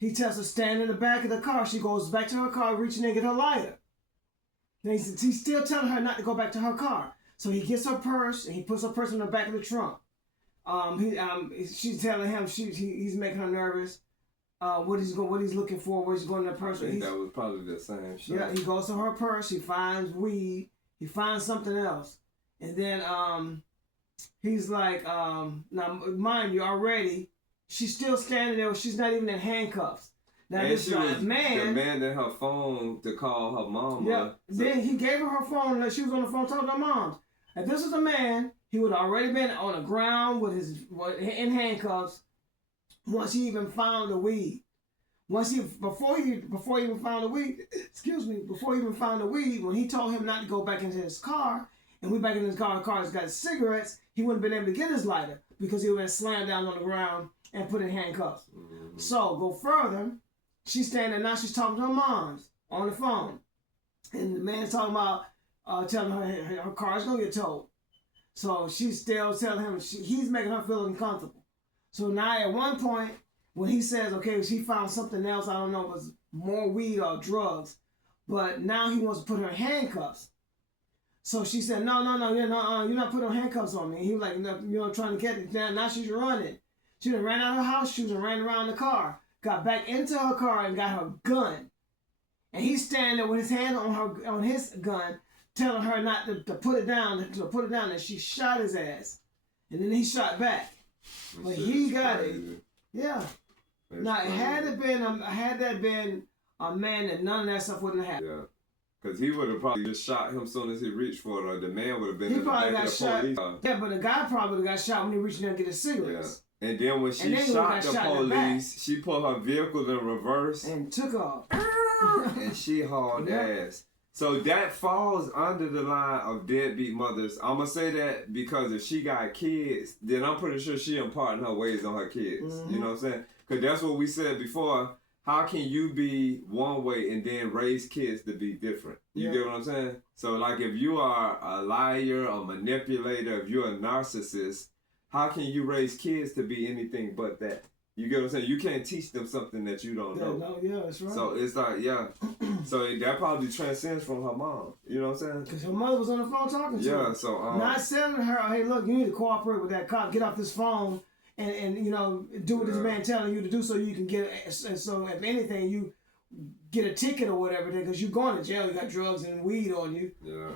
He tells her stand in the back of the car. She goes back to her car, reaching in and get her lighter. Then he's still telling her not to go back to her car. So he gets her purse and he puts her purse in the back of the trunk. She's telling him he's making her nervous. What he's looking for, where he's going to the purse. I think that was probably the same shit. Yeah, he goes to her purse. He finds weed. He finds something else, and then he's like, now mind you, already she's still standing there. She's not even in handcuffs. Now and this she was man demanding her phone to call her mama. Yeah. So then he gave her phone, and she was on the phone talking to her mom. And this is a man. He would have already been on the ground in handcuffs once he even found the weed. Before he even found the weed, when he told him not to go back into his car and we back in his car's got cigarettes, he wouldn't have been able to get his lighter because he would have slammed down on the ground and put in handcuffs. Mm-hmm. So go further, she's standing there now, she's talking to her moms on the phone. And the man's talking about telling her her car's gonna get towed. So she's still telling him he's making her feel uncomfortable. So now at one point, when he says, okay, she found something else, I don't know if it was more weed or drugs, but now he wants to put her in handcuffs. So she said, no, you're not putting handcuffs on me. And he was like, trying to get it down. Now she's running. She done ran out of her house shoes and ran around the car, got back into her car and got her gun. And he's standing there with his hand on his gun, telling her not to put it down, and she shot his ass. And then he shot back. But he got it. Yeah. That's now, crazy. had that been a man, that none of that stuff wouldn't have happened. Yeah. Because he would have probably just shot him as soon as he reached for it, or the man would have been He in the probably back got of the shot. police. Yeah, but the guy probably got shot when he reached in there to get his cigarettes. Yeah. And then when she shot the police, she put her vehicle in reverse and took off. And she hauled ass. So that falls under the line of deadbeat mothers. I'm going to say that because if she got kids, then I'm pretty sure she imparting her ways on her kids. Mm-hmm. You know what I'm saying? Because that's what we said before. How can you be one way and then raise kids to be different? You get what I'm saying? So like if you are a liar, a manipulator, if you're a narcissist, how can you raise kids to be anything but that? You get what I'm saying? You can't teach them something that you don't know. Yeah, that's right. So it's like, so that probably transcends from her mom. You know what I'm saying? Because her mother was on the phone talking to her. Yeah, so... not telling her, hey, look, you need to cooperate with that cop. Get off this phone and do what this man telling you to do so you can get... So if anything, you get a ticket or whatever, because you're going to jail. You got drugs and weed on you. Yeah.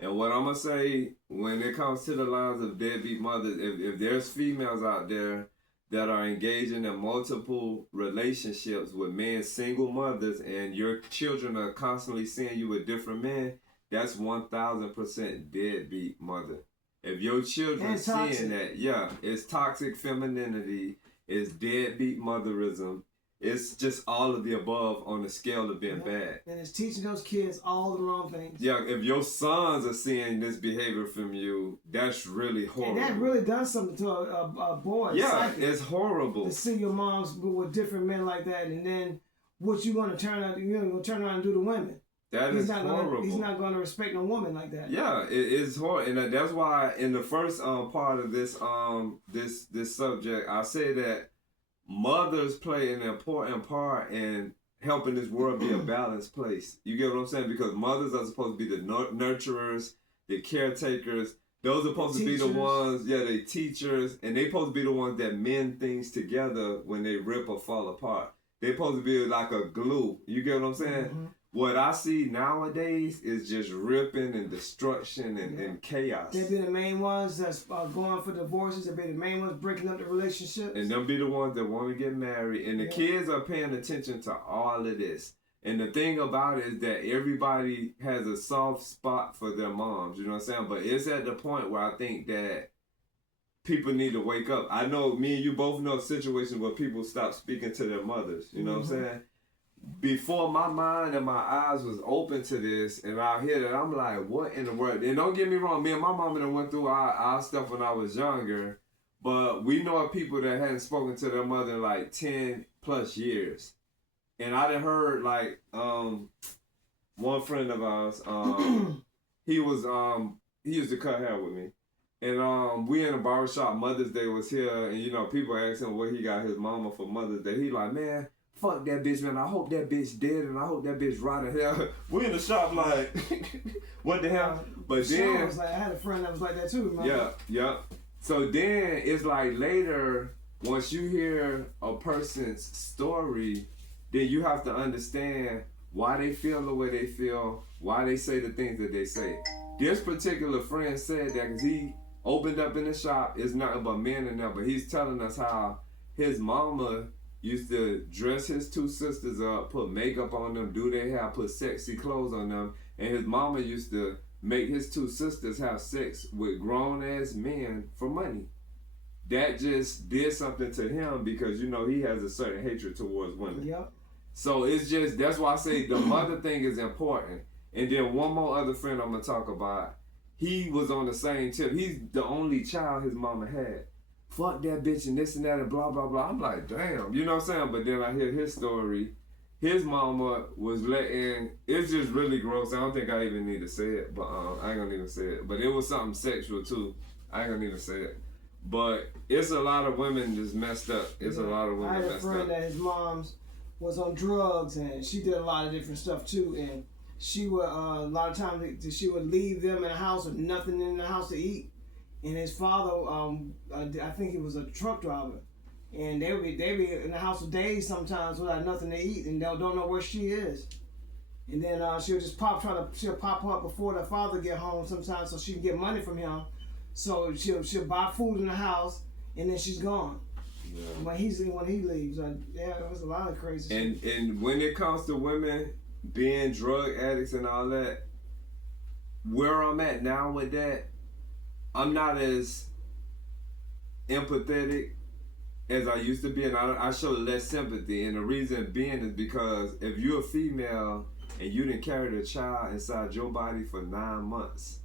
And what I'm going to say, when it comes to the lines of deadbeat mothers, if there's females out there that are engaging in multiple relationships with men, single mothers, and your children are constantly seeing you with different men, that's 1,000% deadbeat mother. If your children seeing that, it's toxic femininity, it's deadbeat motherism, it's just all of the above on the scale of being bad. And it's teaching those kids all the wrong things. Yeah, if your sons are seeing this behavior from you, that's really horrible. And that really does something to a boy. Yeah, it's horrible. To see your moms with different men like that, and then what you going to turn around and do to women. That is horrible. He's not going to respect no woman like that. Yeah, it is horrible. And that's why in the first part of this this subject, I say that mothers play an important part in helping this world be a balanced place. You get what I'm saying? Because mothers are supposed to be the nurturers, the caretakers. Those are supposed to be the ones, they teachers, and they supposed to be the ones that mend things together when they rip or fall apart. They're supposed to be like a glue. You get what I'm saying? Mm-hmm. What I see nowadays is just ripping and destruction and chaos. They be the main ones that's going for divorces. They be the main ones breaking up the relationships. And them be the ones that want to get married. And the kids are paying attention to all of this. And the thing about it is that everybody has a soft spot for their moms. You know what I'm saying? But it's at the point where I think that people need to wake up. I know me and you both know situations where people stop speaking to their mothers. You know what I'm saying? Before my mind and my eyes was open to this, and I hear that, I'm like, what in the world? And don't get me wrong, me and my mom went through our stuff when I was younger, but we know of people that hadn't spoken to their mother in like 10 plus years. And I done heard like one friend of ours, he used to cut hair with me. And we in a barbershop, Mother's Day was here, and people asked him what he got his mama for Mother's Day. He like, man, fuck that bitch, man. I hope that bitch dead, and I hope that bitch rotting hell. We in the shop like, what the hell? But then was like, I had a friend that was like that too, man. Yeah. So then it's like later, once you hear a person's story, then you have to understand why they feel the way they feel, why they say the things that they say. This particular friend said that because he opened up in the shop, it's nothing but men in there, but he's telling us how his mama used to dress his two sisters up, put makeup on them, do their hair, put sexy clothes on them, and his mama used to make his two sisters have sex with grown-ass men for money. That just did something to him because, he has a certain hatred towards women. Yep. So it's just, that's why I say the mother thing is important. And then one more other friend I'm going to talk about. he was on the same tip. He's the only child his mama had. Fuck that bitch and this and that and blah, blah, blah. I'm like, damn, you know what I'm saying? But then I hear his story. His mama was letting, it's just really gross. I don't think I even need to say it, but I ain't gonna even say it. But it was something sexual too. I ain't gonna even say it. But it's a lot of women just messed up. It's a lot of women messed up. I had a friend that his mom's was on drugs, and she did a lot of different stuff too. And she would a lot of times she would leave them in the house with nothing in the house to eat. And his father, I think he was a truck driver, and they be in the house for days sometimes without nothing to eat, and they don't know where she is. And then she'll just pop up before the father get home sometimes, so she can get money from him. So she'll buy food in the house, and then she's gone. Yeah. When he leaves, yeah, it was a lot of crazy shit. And when it comes to women being drug addicts and all that, where I'm at now with that, I'm not as empathetic as I used to be, and I show less sympathy. And the reason being is because if you're a female and you didn't carry the child inside your body for 9 months,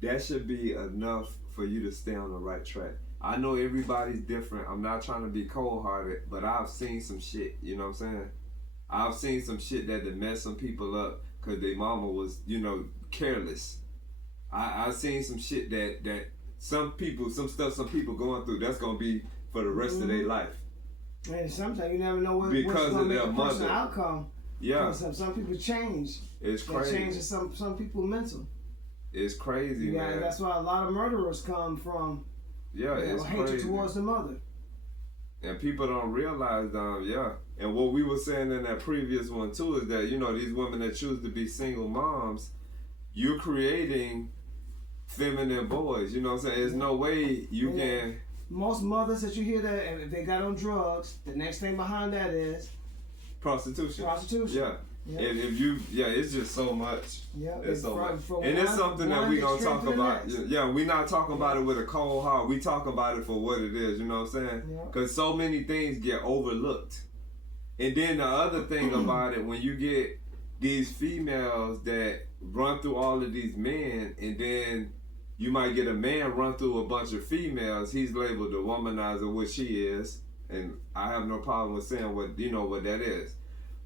that should be enough for you to stay on the right track. I know everybody's different. I'm not trying to be cold-hearted, but I've seen some shit, you know what I'm saying? I've seen some shit that messed some people up because their mama was, careless. I've seen some shit that some stuff some people going through, that's going to be for the rest of their life. And sometimes you never know what's because going of to their make the person's outcome. Yeah. Some people change. It's crazy. It changes some people mental. It's crazy, man. That's why a lot of murderers come from it's hatred crazy. towards the mother. And people don't realize, And what we were saying in that previous one too is that, these women that choose to be single moms, you're creating feminine boys. You know what I'm saying? There's no way you can. Most mothers that you hear that, if they got on drugs, the next thing behind that is prostitution. Yeah. And if you, it's just so much. Yeah, it's so much. And it's something that we're going to talk about. Yeah, we're not talking about it with a cold heart. We talk about it for what it is, you know what I'm saying? Because so many things get overlooked. And then the other thing about it, when you get these females that run through all of these men, and then you might get a man run through a bunch of females, he's labeled a womanizer, which she is. And I have no problem with saying what that is.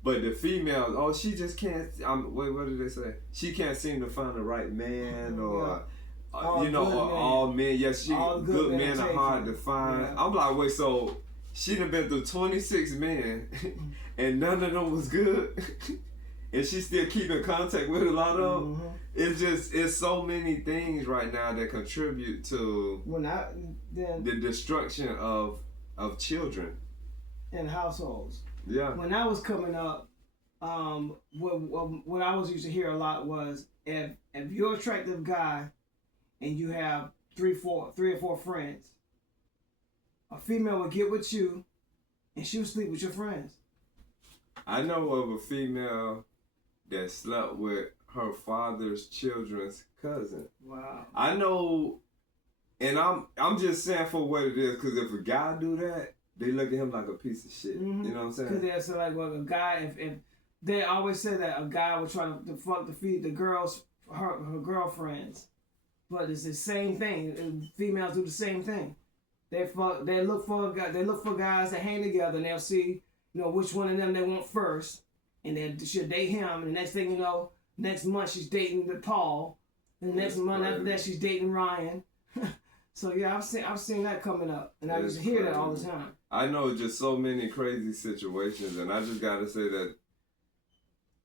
But the females, she just can't. What did they say? She can't seem to find the right man, or all men. Yes, good men are hard to find. Yeah. I'm like, wait, so she done been through 26 men, and none of them was good, and she still keep in contact with a lot of them. It's so many things right now that contribute to the destruction of children and households. Yeah. When I was coming up, what I was used to hear a lot was if you're an attractive guy and you have three or four friends, a female would get with you and she would sleep with your friends. I know of a female that slept with her father's children's cousin. Wow. I know, and I'm just saying for what it is, because if a guy do that, they look at him like a piece of shit. You know what I'm saying? Because they're like, well, a guy, if they always say that a guy would try to feed the girls, her girlfriends, but it's the same thing. Females do the same thing. They look for guys that hang together, and they'll see, which one of them they want first, and then she'll date him. And the next thing you know, next month she's dating Paul, and the next month after that she's dating Ryan. So yeah, I've seen that coming up, and I just hear that all the time. I know just so many crazy situations, and I just gotta say that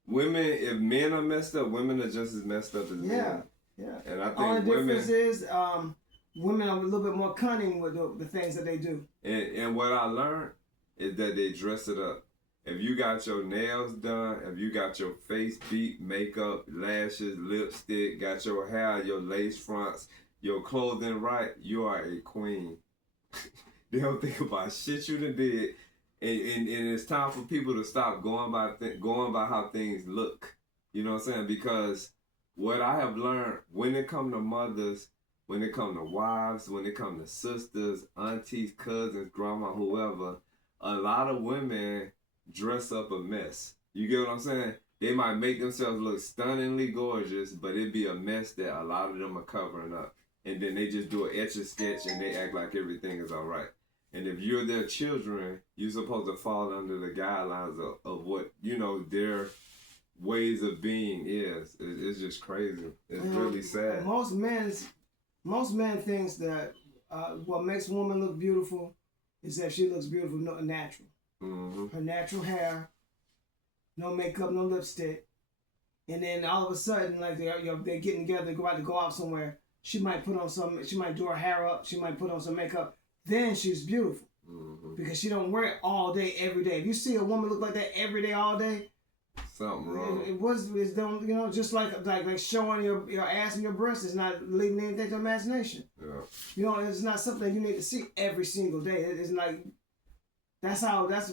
women, if men are messed up, women are just as messed up as men. Yeah. And I think all the difference is women are a little bit more cunning with the things that they do. And what I learned is that they dress it up. If you got your nails done, if you got your face beat, makeup, lashes, lipstick, got your hair, your lace fronts, your clothing right, you are a queen. They don't think about shit you done did. And it's time for people to stop going by how things look. You know what I'm saying? Because what I have learned, when it comes to mothers, when it comes to wives, when it comes to sisters, aunties, cousins, grandma, whoever, a lot of women dress up a mess. You get what I'm saying? they might make themselves look stunningly gorgeous, but it'd be a mess that a lot of them are covering up. And then they just do an etch-a-sketch and they act like everything is all right. And if you're their children, you're supposed to fall under the guidelines of what, you know, their ways of being is. It's just crazy. It's really sad. Most men thinks that what makes a woman look beautiful is that she looks beautiful natural. Mm-hmm. Her natural hair, no makeup, no lipstick. And then all of a sudden, like they're getting together, go out somewhere. She might do her hair up, she might put on some makeup. Then she's beautiful. Mm-hmm. Because she don't wear it all day, every day. If you see a woman look like that every day, all day, something wrong. It's don't, you know, just like showing your ass and your breasts is not leaving anything to imagination. Yeah. You know, it's not something that you need to see every single day. It's like that's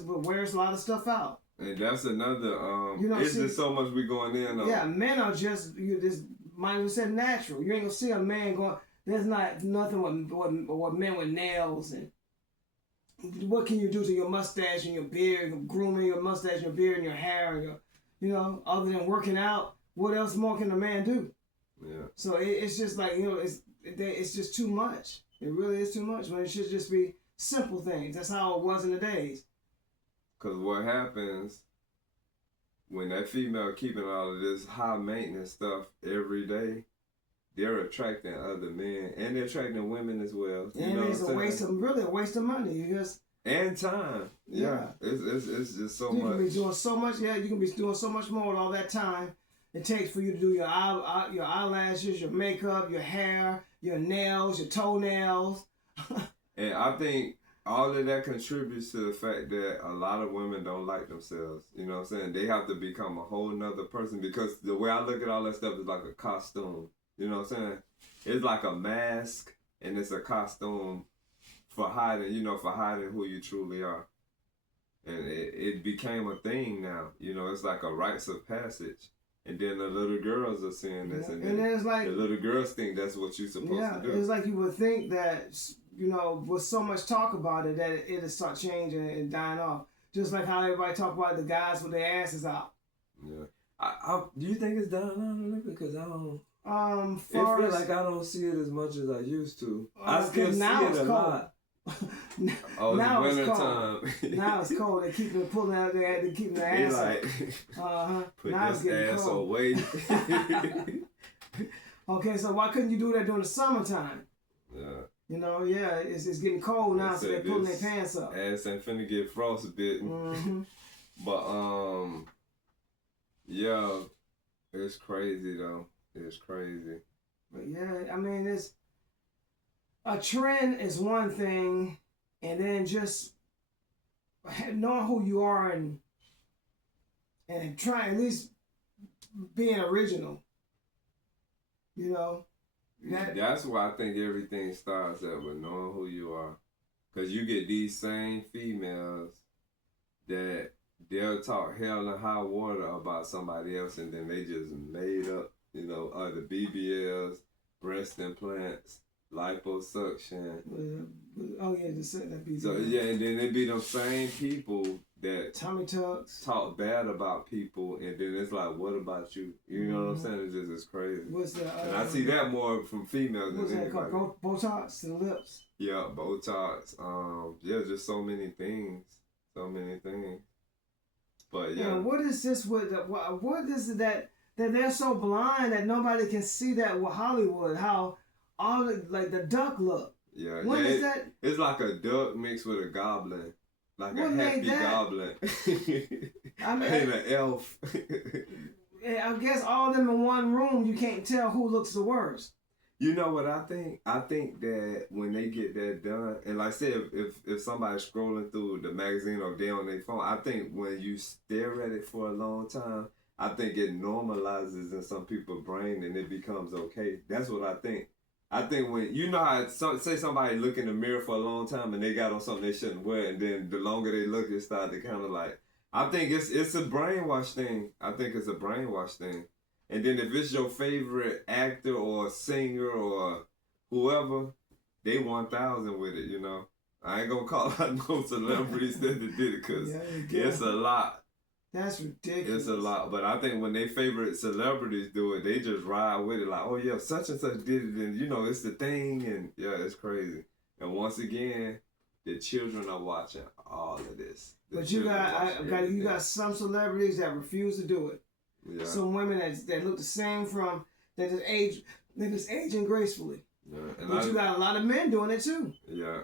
what wears a lot of stuff out. And that's another you know, it's just so much we going in on. Yeah, men are just might have said natural. You ain't gonna see a man going. There's not nothing with men with nails and what can you do to your mustache and your beard, grooming your mustache and your beard and your hair and you know, other than working out, what else more can a man do? Yeah. So it's just like, you know, it's just too much. It really is too much. When it should just be simple things. That's how it was in the days. Because what happens when that female keeping all of this high maintenance stuff every day, they're attracting other men and they're attracting women as well. You know it's a waste of money. And time. Yeah. It's just so much. You can be doing so much. Yeah, you can be doing so much more with all that time it takes for you to do your eyelashes, your makeup, your hair, your nails, your toenails. And I think all of that contributes to the fact that a lot of women don't like themselves. You know what I'm saying? They have to become a whole nother person because the way I look at all that stuff is like a costume. You know what I'm saying? It's like a mask and it's a costume for hiding, you know, for hiding who you truly are. And it became a thing now. You know, it's like a rites of passage. And then the little girls are seeing this. And then it's like, the little girls think that's what you're supposed to do. It's like you would think that, you know, with so much talk about it, that it'll start changing and dying off. Just like how everybody talk about the guys with their asses out. Yeah. Do you think it's dying off a little bit? Because I don't... it feels like I don't see it as much as I used to. I still see it a lot. Now it's winter time. Now it's cold. They keep it pulling out there. They keep their ass like, put now this ass cold. away. Okay, so why couldn't you do that during the summertime? Yeah. You know, it's getting cold now, so they're pulling their pants up. Ass ain't finna get frostbitten. Mm-hmm. But yeah, it's crazy though. It's crazy. But yeah, I mean, it's a trend is one thing, and then just knowing who you are and trying at least being original. You know. That's why I think everything starts at with knowing who you are, cause you get these same females that they'll talk hell and high water about somebody else, and then they just made up. You know, the BBLs, breast implants, liposuction. Oh yeah, just said that BBL. So yeah, and then it be them same people that tummy tucks talk bad about people, and then it's like, what about you? You know what I'm saying? It's crazy. What's that? And I see that more from females what's than that anybody. called? Botox to the lips. Yeah, Botox. Yeah, just so many things. So many things. But yeah. What is this with what is it that they're so blind that nobody can see that with Hollywood? How all the duck look. Yeah. What is that? It's like a duck mixed with a goblin. Like what a happy goblin. I mean, and an elf. I guess all of them in one room, you can't tell who looks the worst. You know what I think? I think that when they get that done, and like I said, if somebody's scrolling through the magazine or they on their phone, I think when you stare at it for a long time, I think it normalizes in some people's brain and it becomes okay. That's what I think. I think when, you know how, say somebody look in the mirror for a long time and they got on something they shouldn't wear, and then the longer they look, it starts to kind of like, I think it's a brainwash thing. I think it's a brainwash thing. And then if it's your favorite actor or singer or whoever, they 1,000 with it, you know. I ain't gonna call out no celebrities that did it, because it's a lot. That's ridiculous. It's a lot, but I think when they favorite celebrities do it, they just ride with it like, oh yeah, such and such did it, and you know it's the thing, and yeah, it's crazy. And once again, the children are watching all of this. But you got some celebrities that refuse to do it. Yeah. Some women that look the same they're just aging gracefully. Yeah. But you got a lot of men doing it too. Yeah,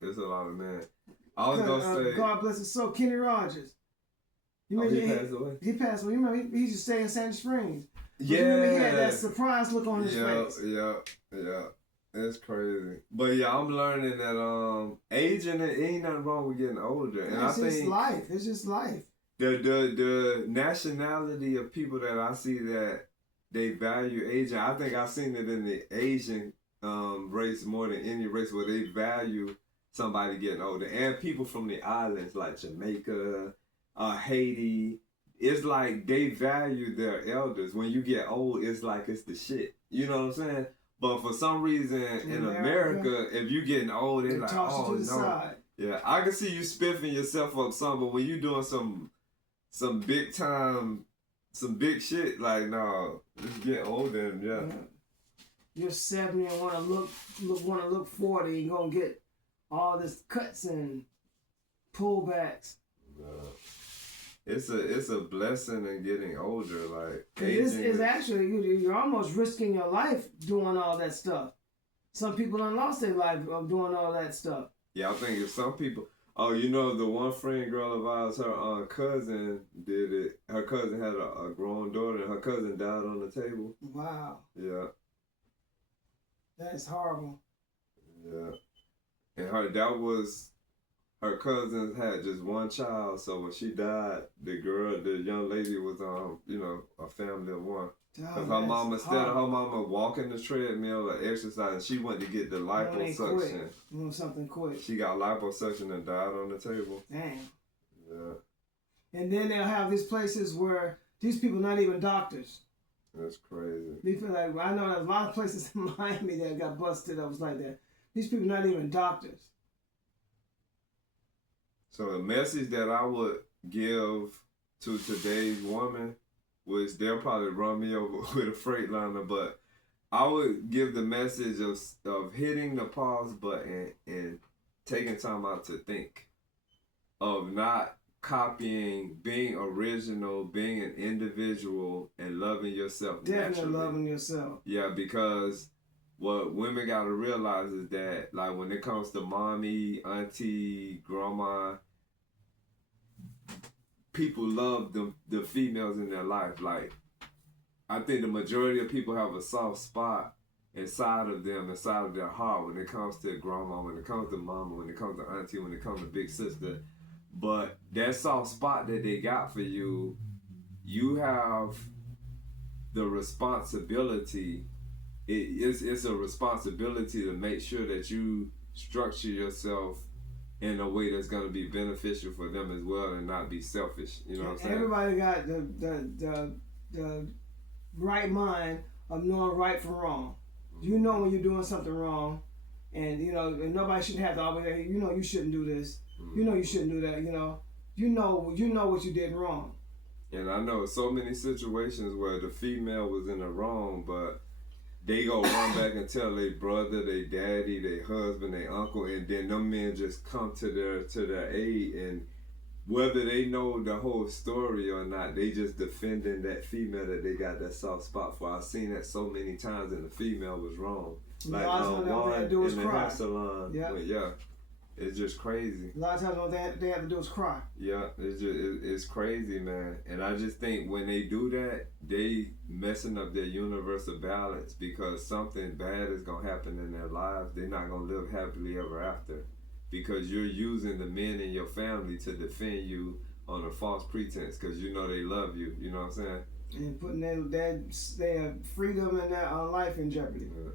there's a lot of men. I was gonna say, God bless his soul, Kenny Rogers. You he remember passed away. He passed away. You remember he used to stay in Sandy Springs. Yeah, you remember he had that surprise look on his face. Yeah. It's crazy. But yeah, I'm learning that aging, it ain't nothing wrong with getting older. And It's just life. It's just life. The nationality of people that I see that they value aging, I think I've seen it in the Asian race more than any race where they value somebody getting older. And people from the islands like Jamaica, Haiti, it's like they value their elders. When you get old, it's like it's the shit. You know what I'm saying? But for some reason in America, if you getting old, it's like, oh no. Side. Yeah, I can see you spiffing yourself up some, but when you doing some big time, some big shit, like no, just get older and yeah. You're 70 and want to look 40, you're gonna get all this cuts and pullbacks. It's a blessing in getting older. Like it's actually you're almost risking your life doing all that stuff. Some people done lost their life of doing all that stuff. Yeah, I think if some people. Oh, you know the one friend girl of ours, her cousin did it. Her cousin had a grown daughter, and her cousin died on the table. Wow. Yeah. That's horrible. Yeah. And her cousins had just one child, so when she died, the young lady was a family of one. Because her mama, instead of her mama walking the treadmill or exercising, she went to get the liposuction. Something quick. She got liposuction and died on the table. Damn. Yeah. And then they'll have these places where these people not even doctors. That's crazy. I know there's a lot of places in Miami that got busted up was like that. These people not even doctors. So the message that I would give to today's woman, which they'll probably run me over with a Freightliner, but I would give the message of hitting the pause button and taking time out to think, of not copying, being original, being an individual, and loving yourself Definitely naturally. loving yourself. Yeah, because what women got to realize is that, like, when it comes to mommy, auntie, grandma, people love the females in their life. Like, I think the majority of people have a soft spot inside of them, inside of their heart, when it comes to grandma, when it comes to mama, when it comes to auntie, when it comes to big sister. But that soft spot that they got for you, you have the responsibility. It's a responsibility to make sure that you structure yourself in a way that's going to be beneficial for them as well and not be selfish. You know what I'm saying? Everybody got the right mind of knowing right from wrong. You know when you're doing something wrong, and and nobody should have to always say, you shouldn't do this. You know you shouldn't do that. You know what you did wrong. And I know so many situations where the female was in the wrong, but they go run back and tell their brother, their daddy, their husband, their uncle, and then them men just come to their aid, and whether they know the whole story or not, they just defending that female that they got that soft spot for. I've seen that so many times, and the female was wrong. Like one in the hair salon. Yeah. It's just crazy. A lot of times all they have to do is cry. Yeah, it's crazy, man. And I just think when they do that, they messing up their universal balance, because something bad is going to happen in their lives. They're not going to live happily ever after, because you're using the men in your family to defend you on a false pretense, because they love you. You know what I'm saying? And putting their freedom and their life in jeopardy. Yeah.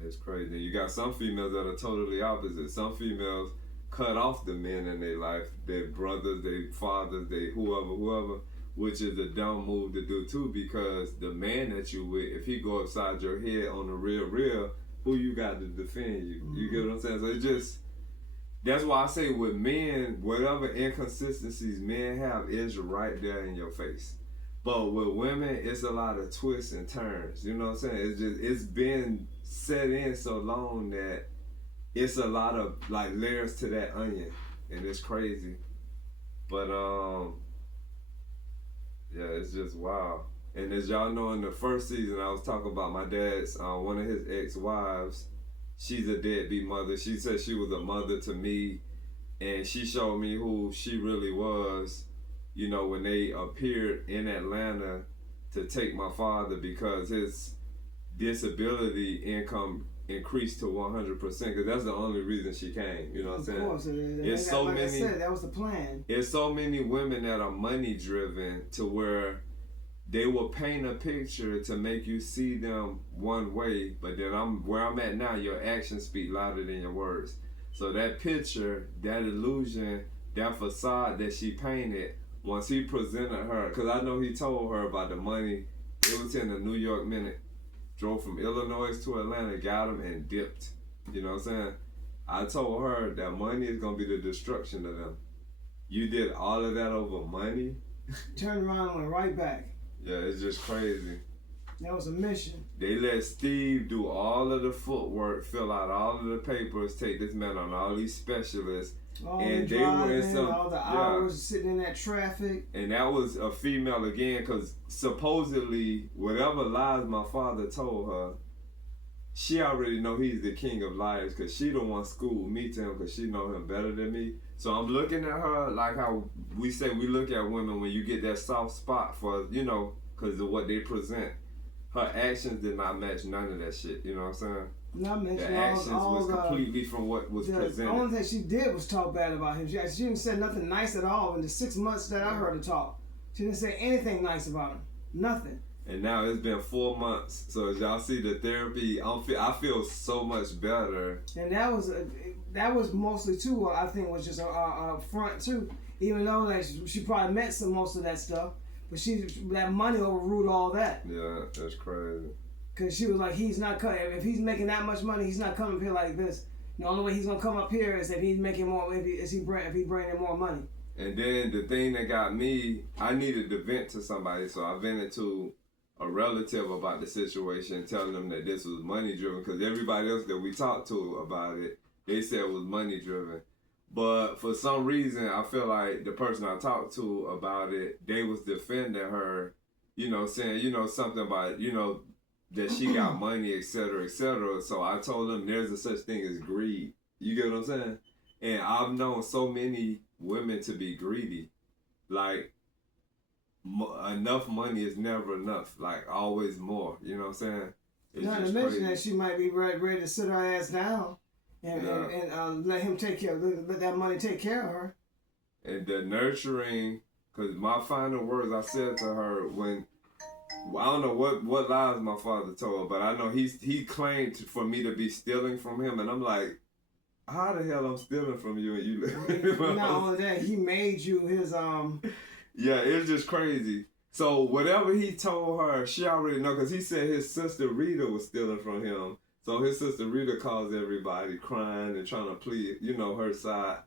It's crazy. You got some females that are totally opposite. Some females cut off the men in their life, their brothers, their fathers, their whoever, which is a dumb move to do too, because the man that you with, if he go upside your head on the real, who you got to defend you? You get what I'm saying? So That's why I say with men, whatever inconsistencies men have is right there in your face. But with women, it's a lot of twists and turns. You know what I'm saying? It's been set in so long that it's a lot of like layers to that onion, and it's crazy. But yeah, it's just wild. And as y'all know, in the first season, I was talking about my dad's one of his ex-wives. She's a deadbeat mother. She said she was a mother to me, and she showed me who she really was. You know, when they appeared in Atlanta to take my father because his disability income increased to 100%, because that's the only reason she came. You know what I'm saying? Of course, it's so like many. I said, that was the plan. It's so many women that are money driven to where they will paint a picture to make you see them one way, but then where I'm at now, your actions speak louder than your words. So that picture, that illusion, that facade that she painted, once he presented her, because I know he told her about the money, it was in the New York Minute, drove from Illinois to Atlanta, got him, and dipped. You know what I'm saying? I told her that money is going to be the destruction of them. You did all of that over money? Turned around and went right back. Yeah, it's just crazy. That was a mission. They let Steve do all of the footwork, fill out all of the papers, take this man on all these specialists. And they were in some, all the hours sitting in that traffic. And that was a female again, because supposedly, whatever lies my father told her, she already know he's the king of liars, because she don't want school me to him, because she know him better than me. So I'm looking at her like how we say we look at women when you get that soft spot for, you know, because of what they present. Her actions did not match none of that shit. You know what I'm saying? Not mentioning the actions was completely from what was presented. The only thing she did was talk bad about him. She didn't say nothing nice at all in the 6 months that I heard her talk. She didn't say anything nice about him. Nothing. And now it's been 4 months. So as y'all see the therapy, I feel so much better. And that was mostly too, I think, was just a front too. Even though that she probably meant most of that stuff, but that money overruled all that. Yeah, that's crazy. Cause she was like, he's not coming. If he's making that much money, he's not coming up here like this. The only way he's gonna come up here is if he's making more. If he bringing in more money. And then the thing that got me, I needed to vent to somebody, so I vented to a relative about the situation, telling them that this was money driven. Because everybody else that we talked to about it, they said it was money driven. But for some reason, I feel like the person I talked to about it, they was defending her, you know, saying, you know, something about, you know, that she got money, et cetera, et cetera. So I told them there's a such thing as greed. You get what I'm saying? And I've known so many women to be greedy. Like, enough money is never enough. Like, always more. You know what I'm saying? It's not to mention that she might be ready to sit her ass down and let him let that money take care of her. And the nurturing, because my final words I said to her when, I don't know what lies my father told her, but I know he claimed for me to be stealing from him, and I'm like, how the hell I'm stealing from you and you live? Not only that, he made you his Yeah, it's just crazy. So whatever he told her, she already know, because he said his sister Rita was stealing from him. So his sister Rita calls everybody crying and trying to plead, you know, her side.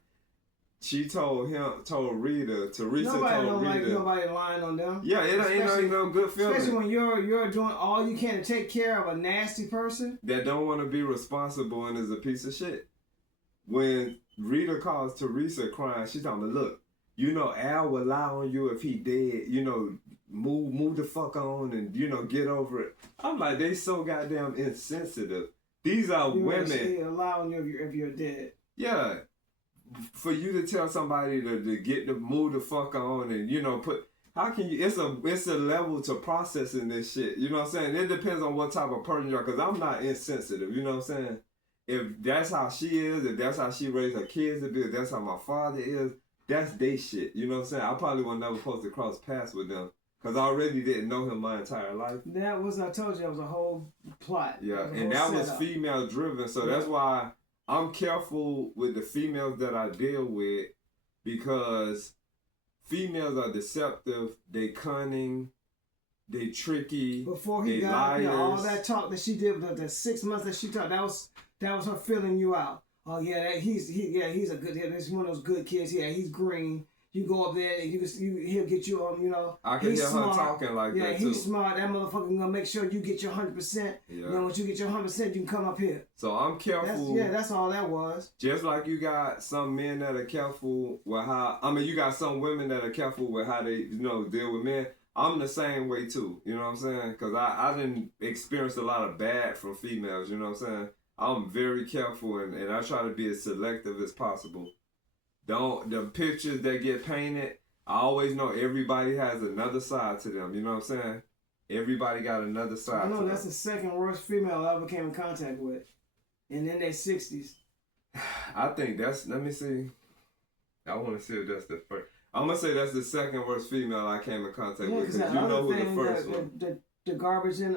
She told Teresa told Rita. Nobody lying on them. Yeah, it ain't no good feeling. Especially when you're doing all you can to take care of a nasty person that don't want to be responsible and is a piece of shit. When Rita calls Teresa crying, she's talking about, look, you know, Al would lie on you if he dead. You know, move the fuck on and, you know, get over it. I'm like, they so goddamn insensitive. These are women. You lie on you if you're dead. Yeah. For you to tell somebody to move the fuck on and, you know, how can you, it's a level to processing this shit. You know what I'm saying? It depends on what type of person you are, because I'm not insensitive. You know what I'm saying? If that's how she is, if that's how she raised her kids to be, if that's how my father is, that's they shit. You know what I'm saying? I probably was never supposed to cross paths with them, because I already didn't know him my entire life. I told you, that was a whole plot. Yeah, and that was female driven. So that's why I'm careful with the females that I deal with, because females are deceptive, they cunning, they tricky. Before he got up here, all that talk that she did, the 6 months that she talked, that was her filling you out. oh yeah, he's a good. He's one of those good kids. Yeah, he's green. You go up there, and he'll get you on. I can hear smart. her talking like yeah, that too. He's smart. That motherfucker gonna make sure you get your 100%. Yeah. Once you get your 100%, you can come up here. So I'm careful. That's all that was. Just like you got some men that are careful with how. I mean, you got some women that are careful with how they deal with men. I'm the same way too. You know what I'm saying? Because I didn't experience a lot of bad from females. You know what I'm saying? I'm very careful and I try to be as selective as possible. The pictures that get painted, I always know everybody has another side to them. You know what I'm saying? Everybody got another side. I know to that's them. the second worst female I ever came in contact with, and in their 60s. I think that's. Let me see. I want to see if that's the first. I'm gonna say that's the second worst female I came in contact with. Because You know who the first one. The garbage in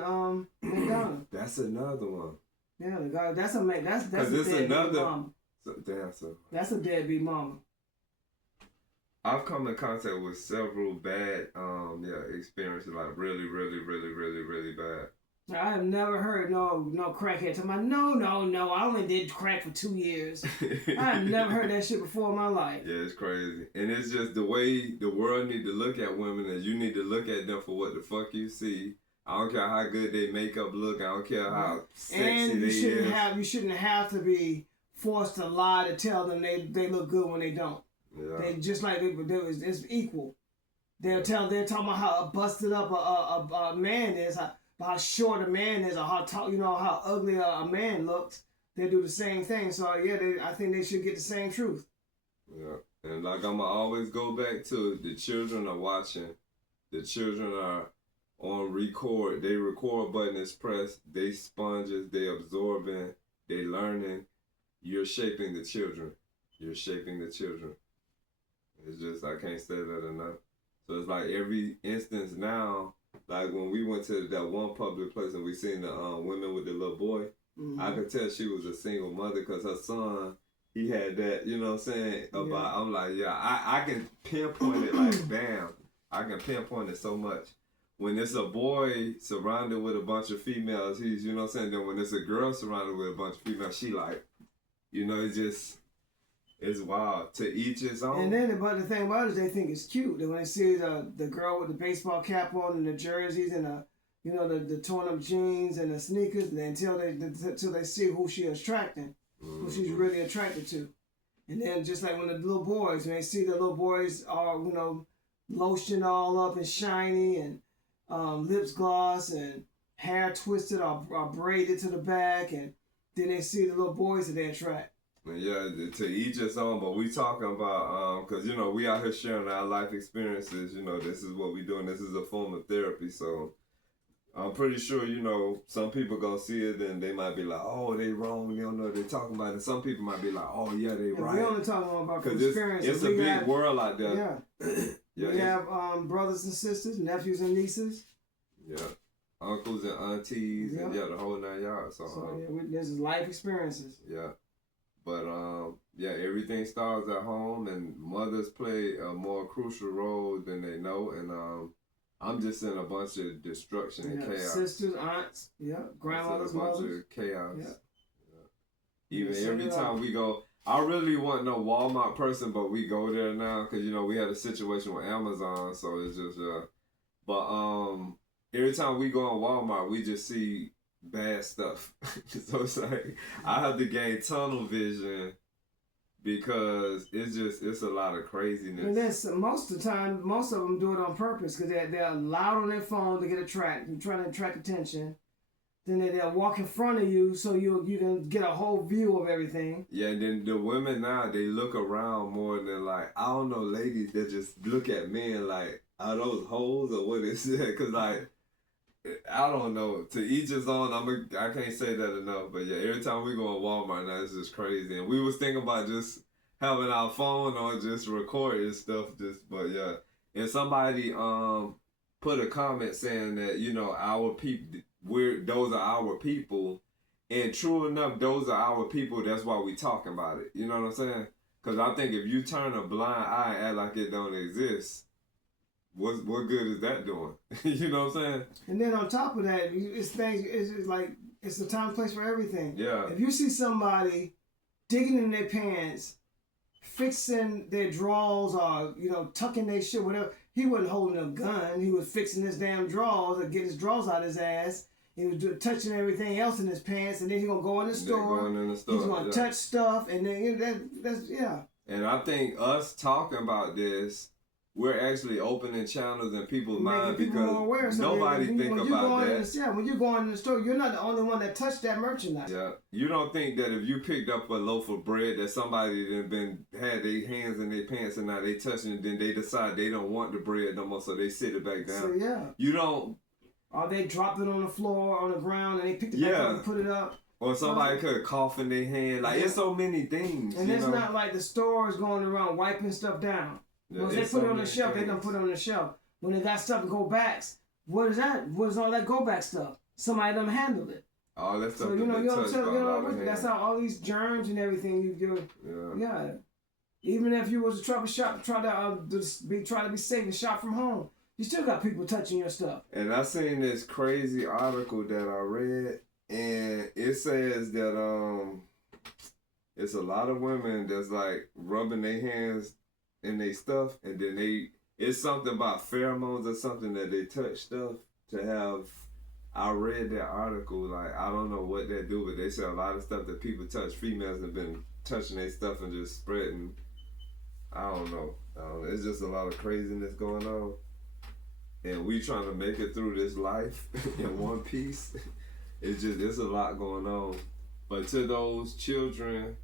McDonald's. That's another one. Yeah, the garbage. That's a deadbeat another. mama. That's a deadbeat mama. I've come in contact with several bad experiences, like really, really, really, really, really bad. I have never heard no crackhead talking about no. I only did crack for 2 years. I have never heard that shit before in my life. Yeah, it's crazy, and it's just the way the world need to look at women, and you need to look at them for what the fuck you see. I don't care how good their makeup look. I don't care how sexy they is. You shouldn't have to be forced to lie to tell them they look good when they don't. Yeah. They just like it's equal. They're talking about how busted up a man is, how short a man is, or how tall, how ugly a man looks. They do the same thing. So yeah, I think they should get the same truth. Yeah, and like I'ma always go back to the children are watching. The children are on record. They record button is pressed. They sponges. They absorbing. They learning. You're shaping the children. You're shaping the children. It's just, I can't say that enough. So it's like every instance now, like when we went to that one public place and we seen the women with the little boy, I could tell she was a single mother because her son, he had that, you know what I'm saying, about, I'm like, yeah, I can pinpoint it like, bam. I can pinpoint it so much. When it's a boy surrounded with a bunch of females, he's, you know what I'm saying, then when it's a girl surrounded with a bunch of females, she like, it's just... It's wild. To each his own. But the thing about it is they think it's cute. That when they see the girl with the baseball cap on and the jerseys and the torn up jeans and the sneakers, until they see who she is attracting, who she's really attracted to. And then just like when the little boys, when they see the little boys are lotion all up and shiny and lips gloss and hair twisted or braided to the back, and then they see the little boys that they attract. Yeah, to each his own, but we talking about, because, we out here sharing our life experiences, this is what we doing, this is a form of therapy, so I'm pretty sure, some people gonna see it and they might be like, oh, they wrong, they don't know what they talking about, and some people might be like, oh, yeah, they right. We only talking about from experience. It's a big world out there. Yeah. We have brothers and sisters, nephews and nieces. Yeah. Uncles and aunties, and the whole 9 yards. So this is life experiences. Yeah. But, everything starts at home, and mothers play a more crucial role than they know, and I'm just in a bunch of destruction and chaos. Sisters, aunts, grandmothers, mothers. A bunch of chaos. Yeah. Even every time we go, I really wasn't no Walmart person, but we go there now, because, we had a situation with Amazon, so it's just, but every time we go on Walmart, we just see bad stuff. So it's like I have to gain tunnel vision because it's a lot of craziness. And that's most of the time, most of them do it on purpose because they're loud on their phone to get attract. You're trying to attract attention. Then they'll walk in front of you so you can get a whole view of everything. Yeah, and then the women now, they look around more than like, I don't know, ladies that just look at men like, are those hoes or what is it? Because like, I don't know. To each his own. I can't say that enough. But yeah, every time we go on Walmart now, it's just crazy. And we was thinking about just having our phone or just recording stuff. But yeah. And somebody put a comment saying that our people, those are our people. And true enough, those are our people. That's why we talking about it. You know what I'm saying? Because I think if you turn a blind eye and act like it don't exist, what good is that doing? You know what I'm saying? And then on top of that, it's like it's the time and place for everything. Yeah. If you see somebody digging in their pants, fixing their drawers, or tucking their shit, whatever. He wasn't holding a gun. He was fixing his damn drawers to get his drawers out of his ass. He was touching everything else in his pants, and then he's gonna go in the store. He's gonna touch stuff, and then that's. And I think us talking about this, we're actually opening channels in people's mind because nobody think about that. When you go in the store, you're not the only one that touched that merchandise. Yeah, you don't think that if you picked up a loaf of bread that somebody had their hands in their pants and now they touching it, then they decide they don't want the bread no more, so they sit it back down. So yeah, you don't. Or they dropped it on the floor, on the ground, and they picked it back up and put it up. Or somebody could cough in their hand. Like, it's so many things. And it's not like the store is going around wiping stuff down. Once they put it on the shelf, they don't put it on the shelf. When they got stuff to go backs, what is that? What is all that go back stuff? Somebody done handled it. All that stuff. So that's how all these germs and everything you do. Yeah. Even if you was a trouble shop, try to be safe and shop from home, you still got people touching your stuff. And I seen this crazy article that I read, and it says that it's a lot of women that's like rubbing their hands in their stuff, and then it's something about pheromones or something that they touch stuff to have. I read that article, like, I don't know what they do, but they say a lot of stuff that people touch, females have been touching their stuff and just spreading. I don't know. It's just a lot of craziness going on. And we trying to make it through this life in one piece. It's a lot going on. But to those children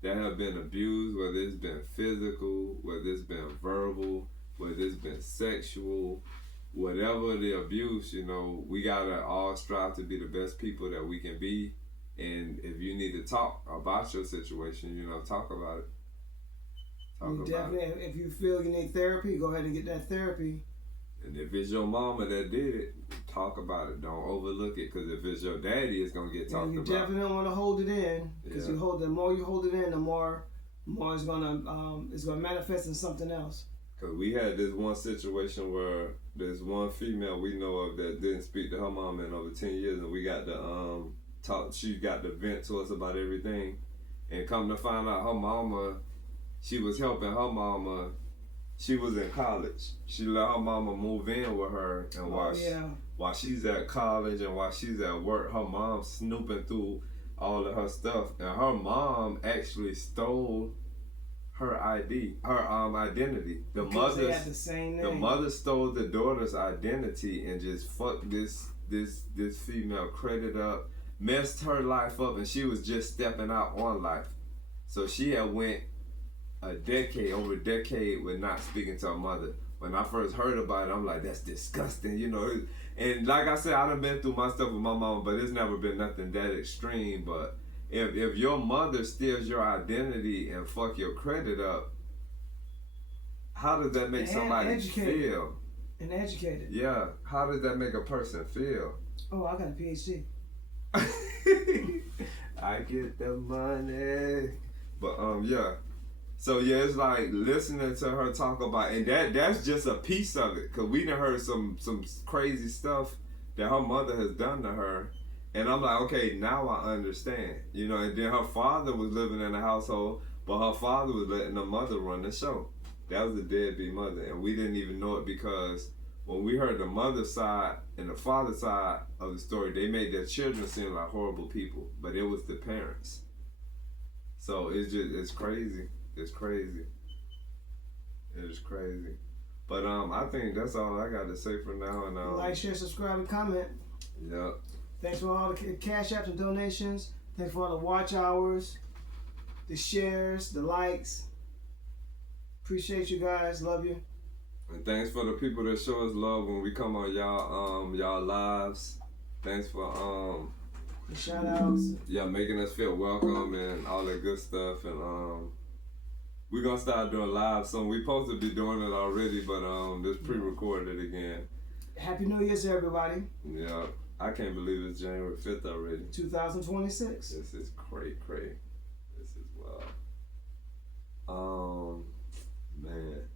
that have been abused, whether it's been physical, whether it's been verbal, whether it's been sexual, whatever the abuse, we gotta all strive to be the best people that we can be. And if you need to talk about your situation, talk about it. If you feel you need therapy, go ahead and get that therapy. And if it's your mama that did it, talk about it. Don't overlook it, because if it's your daddy, it's gonna get talked about. You definitely don't want to hold it in, because the more you hold it in, the more it's gonna manifest in something else. Because we had this one situation where there's one female we know of that didn't speak to her mama in over 10 years, and we got to talk. She got to vent to us about everything, and come to find out, her mama, she was helping her mama. She was in college. She let her mama move in with her, and while she's at college and while she's at work, her mom's snooping through all of her stuff, and her mom actually stole her ID, her identity. The mother stole the daughter's identity and just fucked this female credit up, messed her life up, and she was just stepping out on life. So she had went over a decade with not speaking to her mother. When I first heard about it, I'm like, that's disgusting, And like I said, I done been through my stuff with my mama, but it's never been nothing that extreme. But if your mother steals your identity and fuck your credit up, how does that make somebody feel? And educated. Yeah. How does that make a person feel? Oh, I got a PhD. I get the money. But yeah. So yeah, it's like listening to her talk about, and that's just a piece of it, because we done heard some crazy stuff that her mother has done to her, and I'm like, okay, now I understand, And then her father was living in the household, but her father was letting the mother run the show. That was a deadbeat mother, and we didn't even know it, because when we heard the mother's side and the father's side of the story, they made their children seem like horrible people, but it was the parents. So it's crazy. It's crazy. It is crazy. But I think that's all I got to say for now. And like, share, subscribe, and comment. Yep. Thanks for all the cash apps and donations. Thanks for all the watch hours, the shares, the likes. Appreciate you guys. Love you. And thanks for the people that show us love when we come on y'all lives. Thanks for the shout outs. Yeah, making us feel welcome and all that good stuff. And we're gonna start doing live soon. We're supposed to be doing it already, but it's pre-recorded again. Happy New Year's, everybody. Yeah, I can't believe it's January 5th already. 2026. This is cray. This is wild. Man.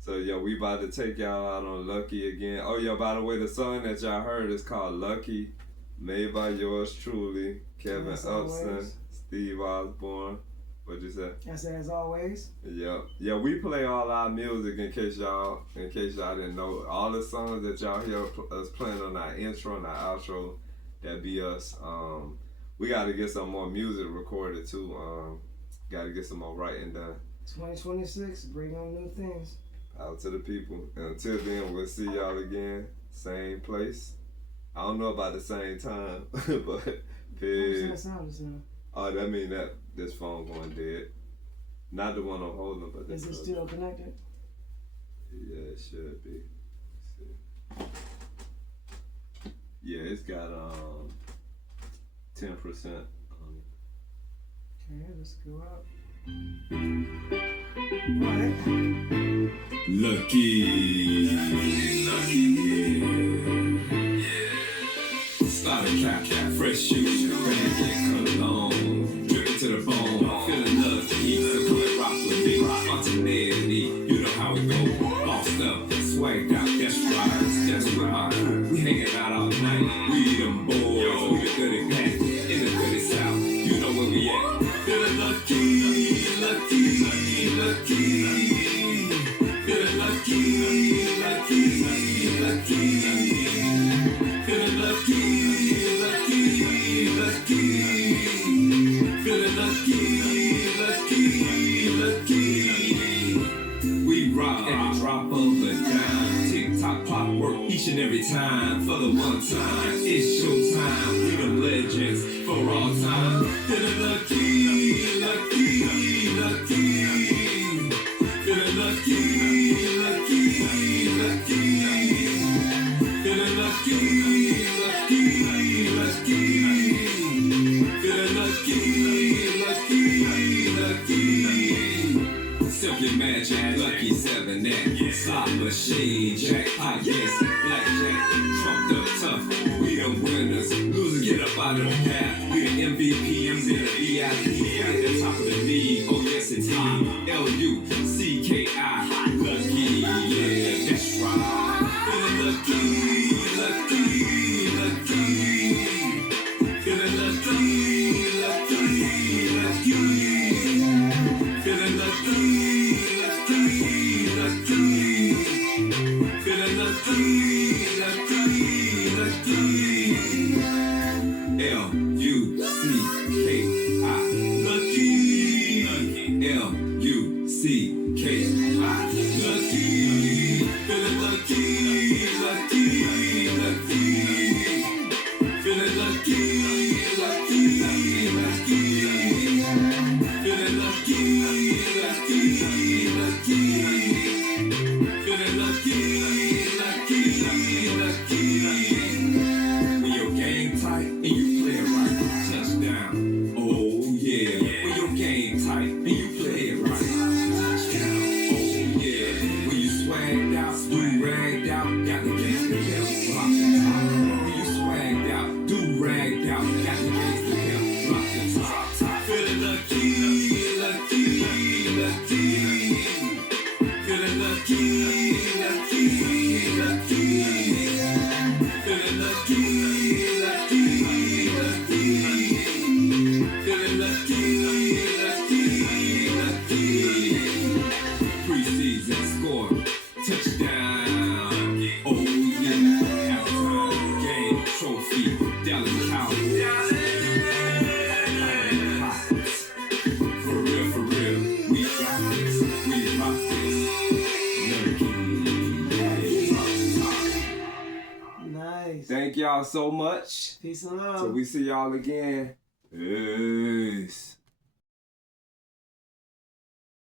So yeah, we about to take y'all out on Lucky again. Oh yeah, by the way, the song that y'all heard is called Lucky, made by yours truly, Kevin Upson. Steve Osborne. What'd you say? I said, as always. Yeah, we play all our music in case y'all didn't know. All the songs that y'all hear us playing on our intro and our outro, that be us. We got to get some more music recorded too. Got to get some more writing done. 2026, bring on new things. Out to the people. And until then, we'll see y'all again. Same place. I don't know about the same time, but peace. Oh, that mean that this phone going dead. Not the one I'm holding, but this. Is it still connected? Yeah, it should be. Let's see. Yeah, it's got 10% on it. Okay, let's go up. What? Lucky. Start a cap, fresh shoes, ready to get cologne. Dripping to the bone, feeling love to eat, so come and rock with me. Spontaneity, you know how we go. Bossed up, swagged out, that's right, that's with my crew. We hanging out all night, we them boys, we the goody pack, in the goody south, you know where we at. Feeling lucky, lucky, lucky. Feeling lucky, lucky, lucky. Feeling lucky, lucky, lucky. Feeling lucky, lucky, lucky. We rock every drop of a dime. Tick-tock clockwork each and every time. For the one time, it's showtime. We the legends for all time. Feeling lucky, lucky, lucky. Feeling lucky, lucky, lucky. Feeling lucky, lucky, lucky. Feeling lucky, lucky, lucky. Simply magic, lucky 7 at slot machine, jackpot, yes, blackjack, trumped up tough. We the winners, losers get up out of the path. We the MVPs and the VIP, at the top of the league. Oh yes, it's LUCKI, lucky, yeah, that's right. Feeling lucky, lucky, lucky. Feeling lucky, lucky, lucky. Feeling lucky, lucky, lucky. Feeling lucky, lucky, lucky. L-U-C-K-I, lucky. L-U-C-K-I, lucky. Feeling lucky, lucky, lucky. Feeling lucky, lucky, lucky. Feeling lucky, lucky, lucky. Feeling lucky, lucky, lucky. When your game tight and you play it right, touchdown. Oh yeah. When your game tight and you play it right, touchdown. Oh yeah. When you swagged out, you ragged out, got the gangsta hell, rock the top. When you swagged out, do ragged out, got the gangsta hell, rock the top. Feeling lucky, lucky, lucky. Feeling lucky, lucky, lucky. Feeling lucky, lucky, lucky. Feeling lucky, lucky, lucky. Preseason score, touchdown. Oh yeah, halftime game trophy, Dallas Cowboys. For real, we got this, we rock this. Nice. Thank y'all so much. Peace and love. So we see y'all again. Peace.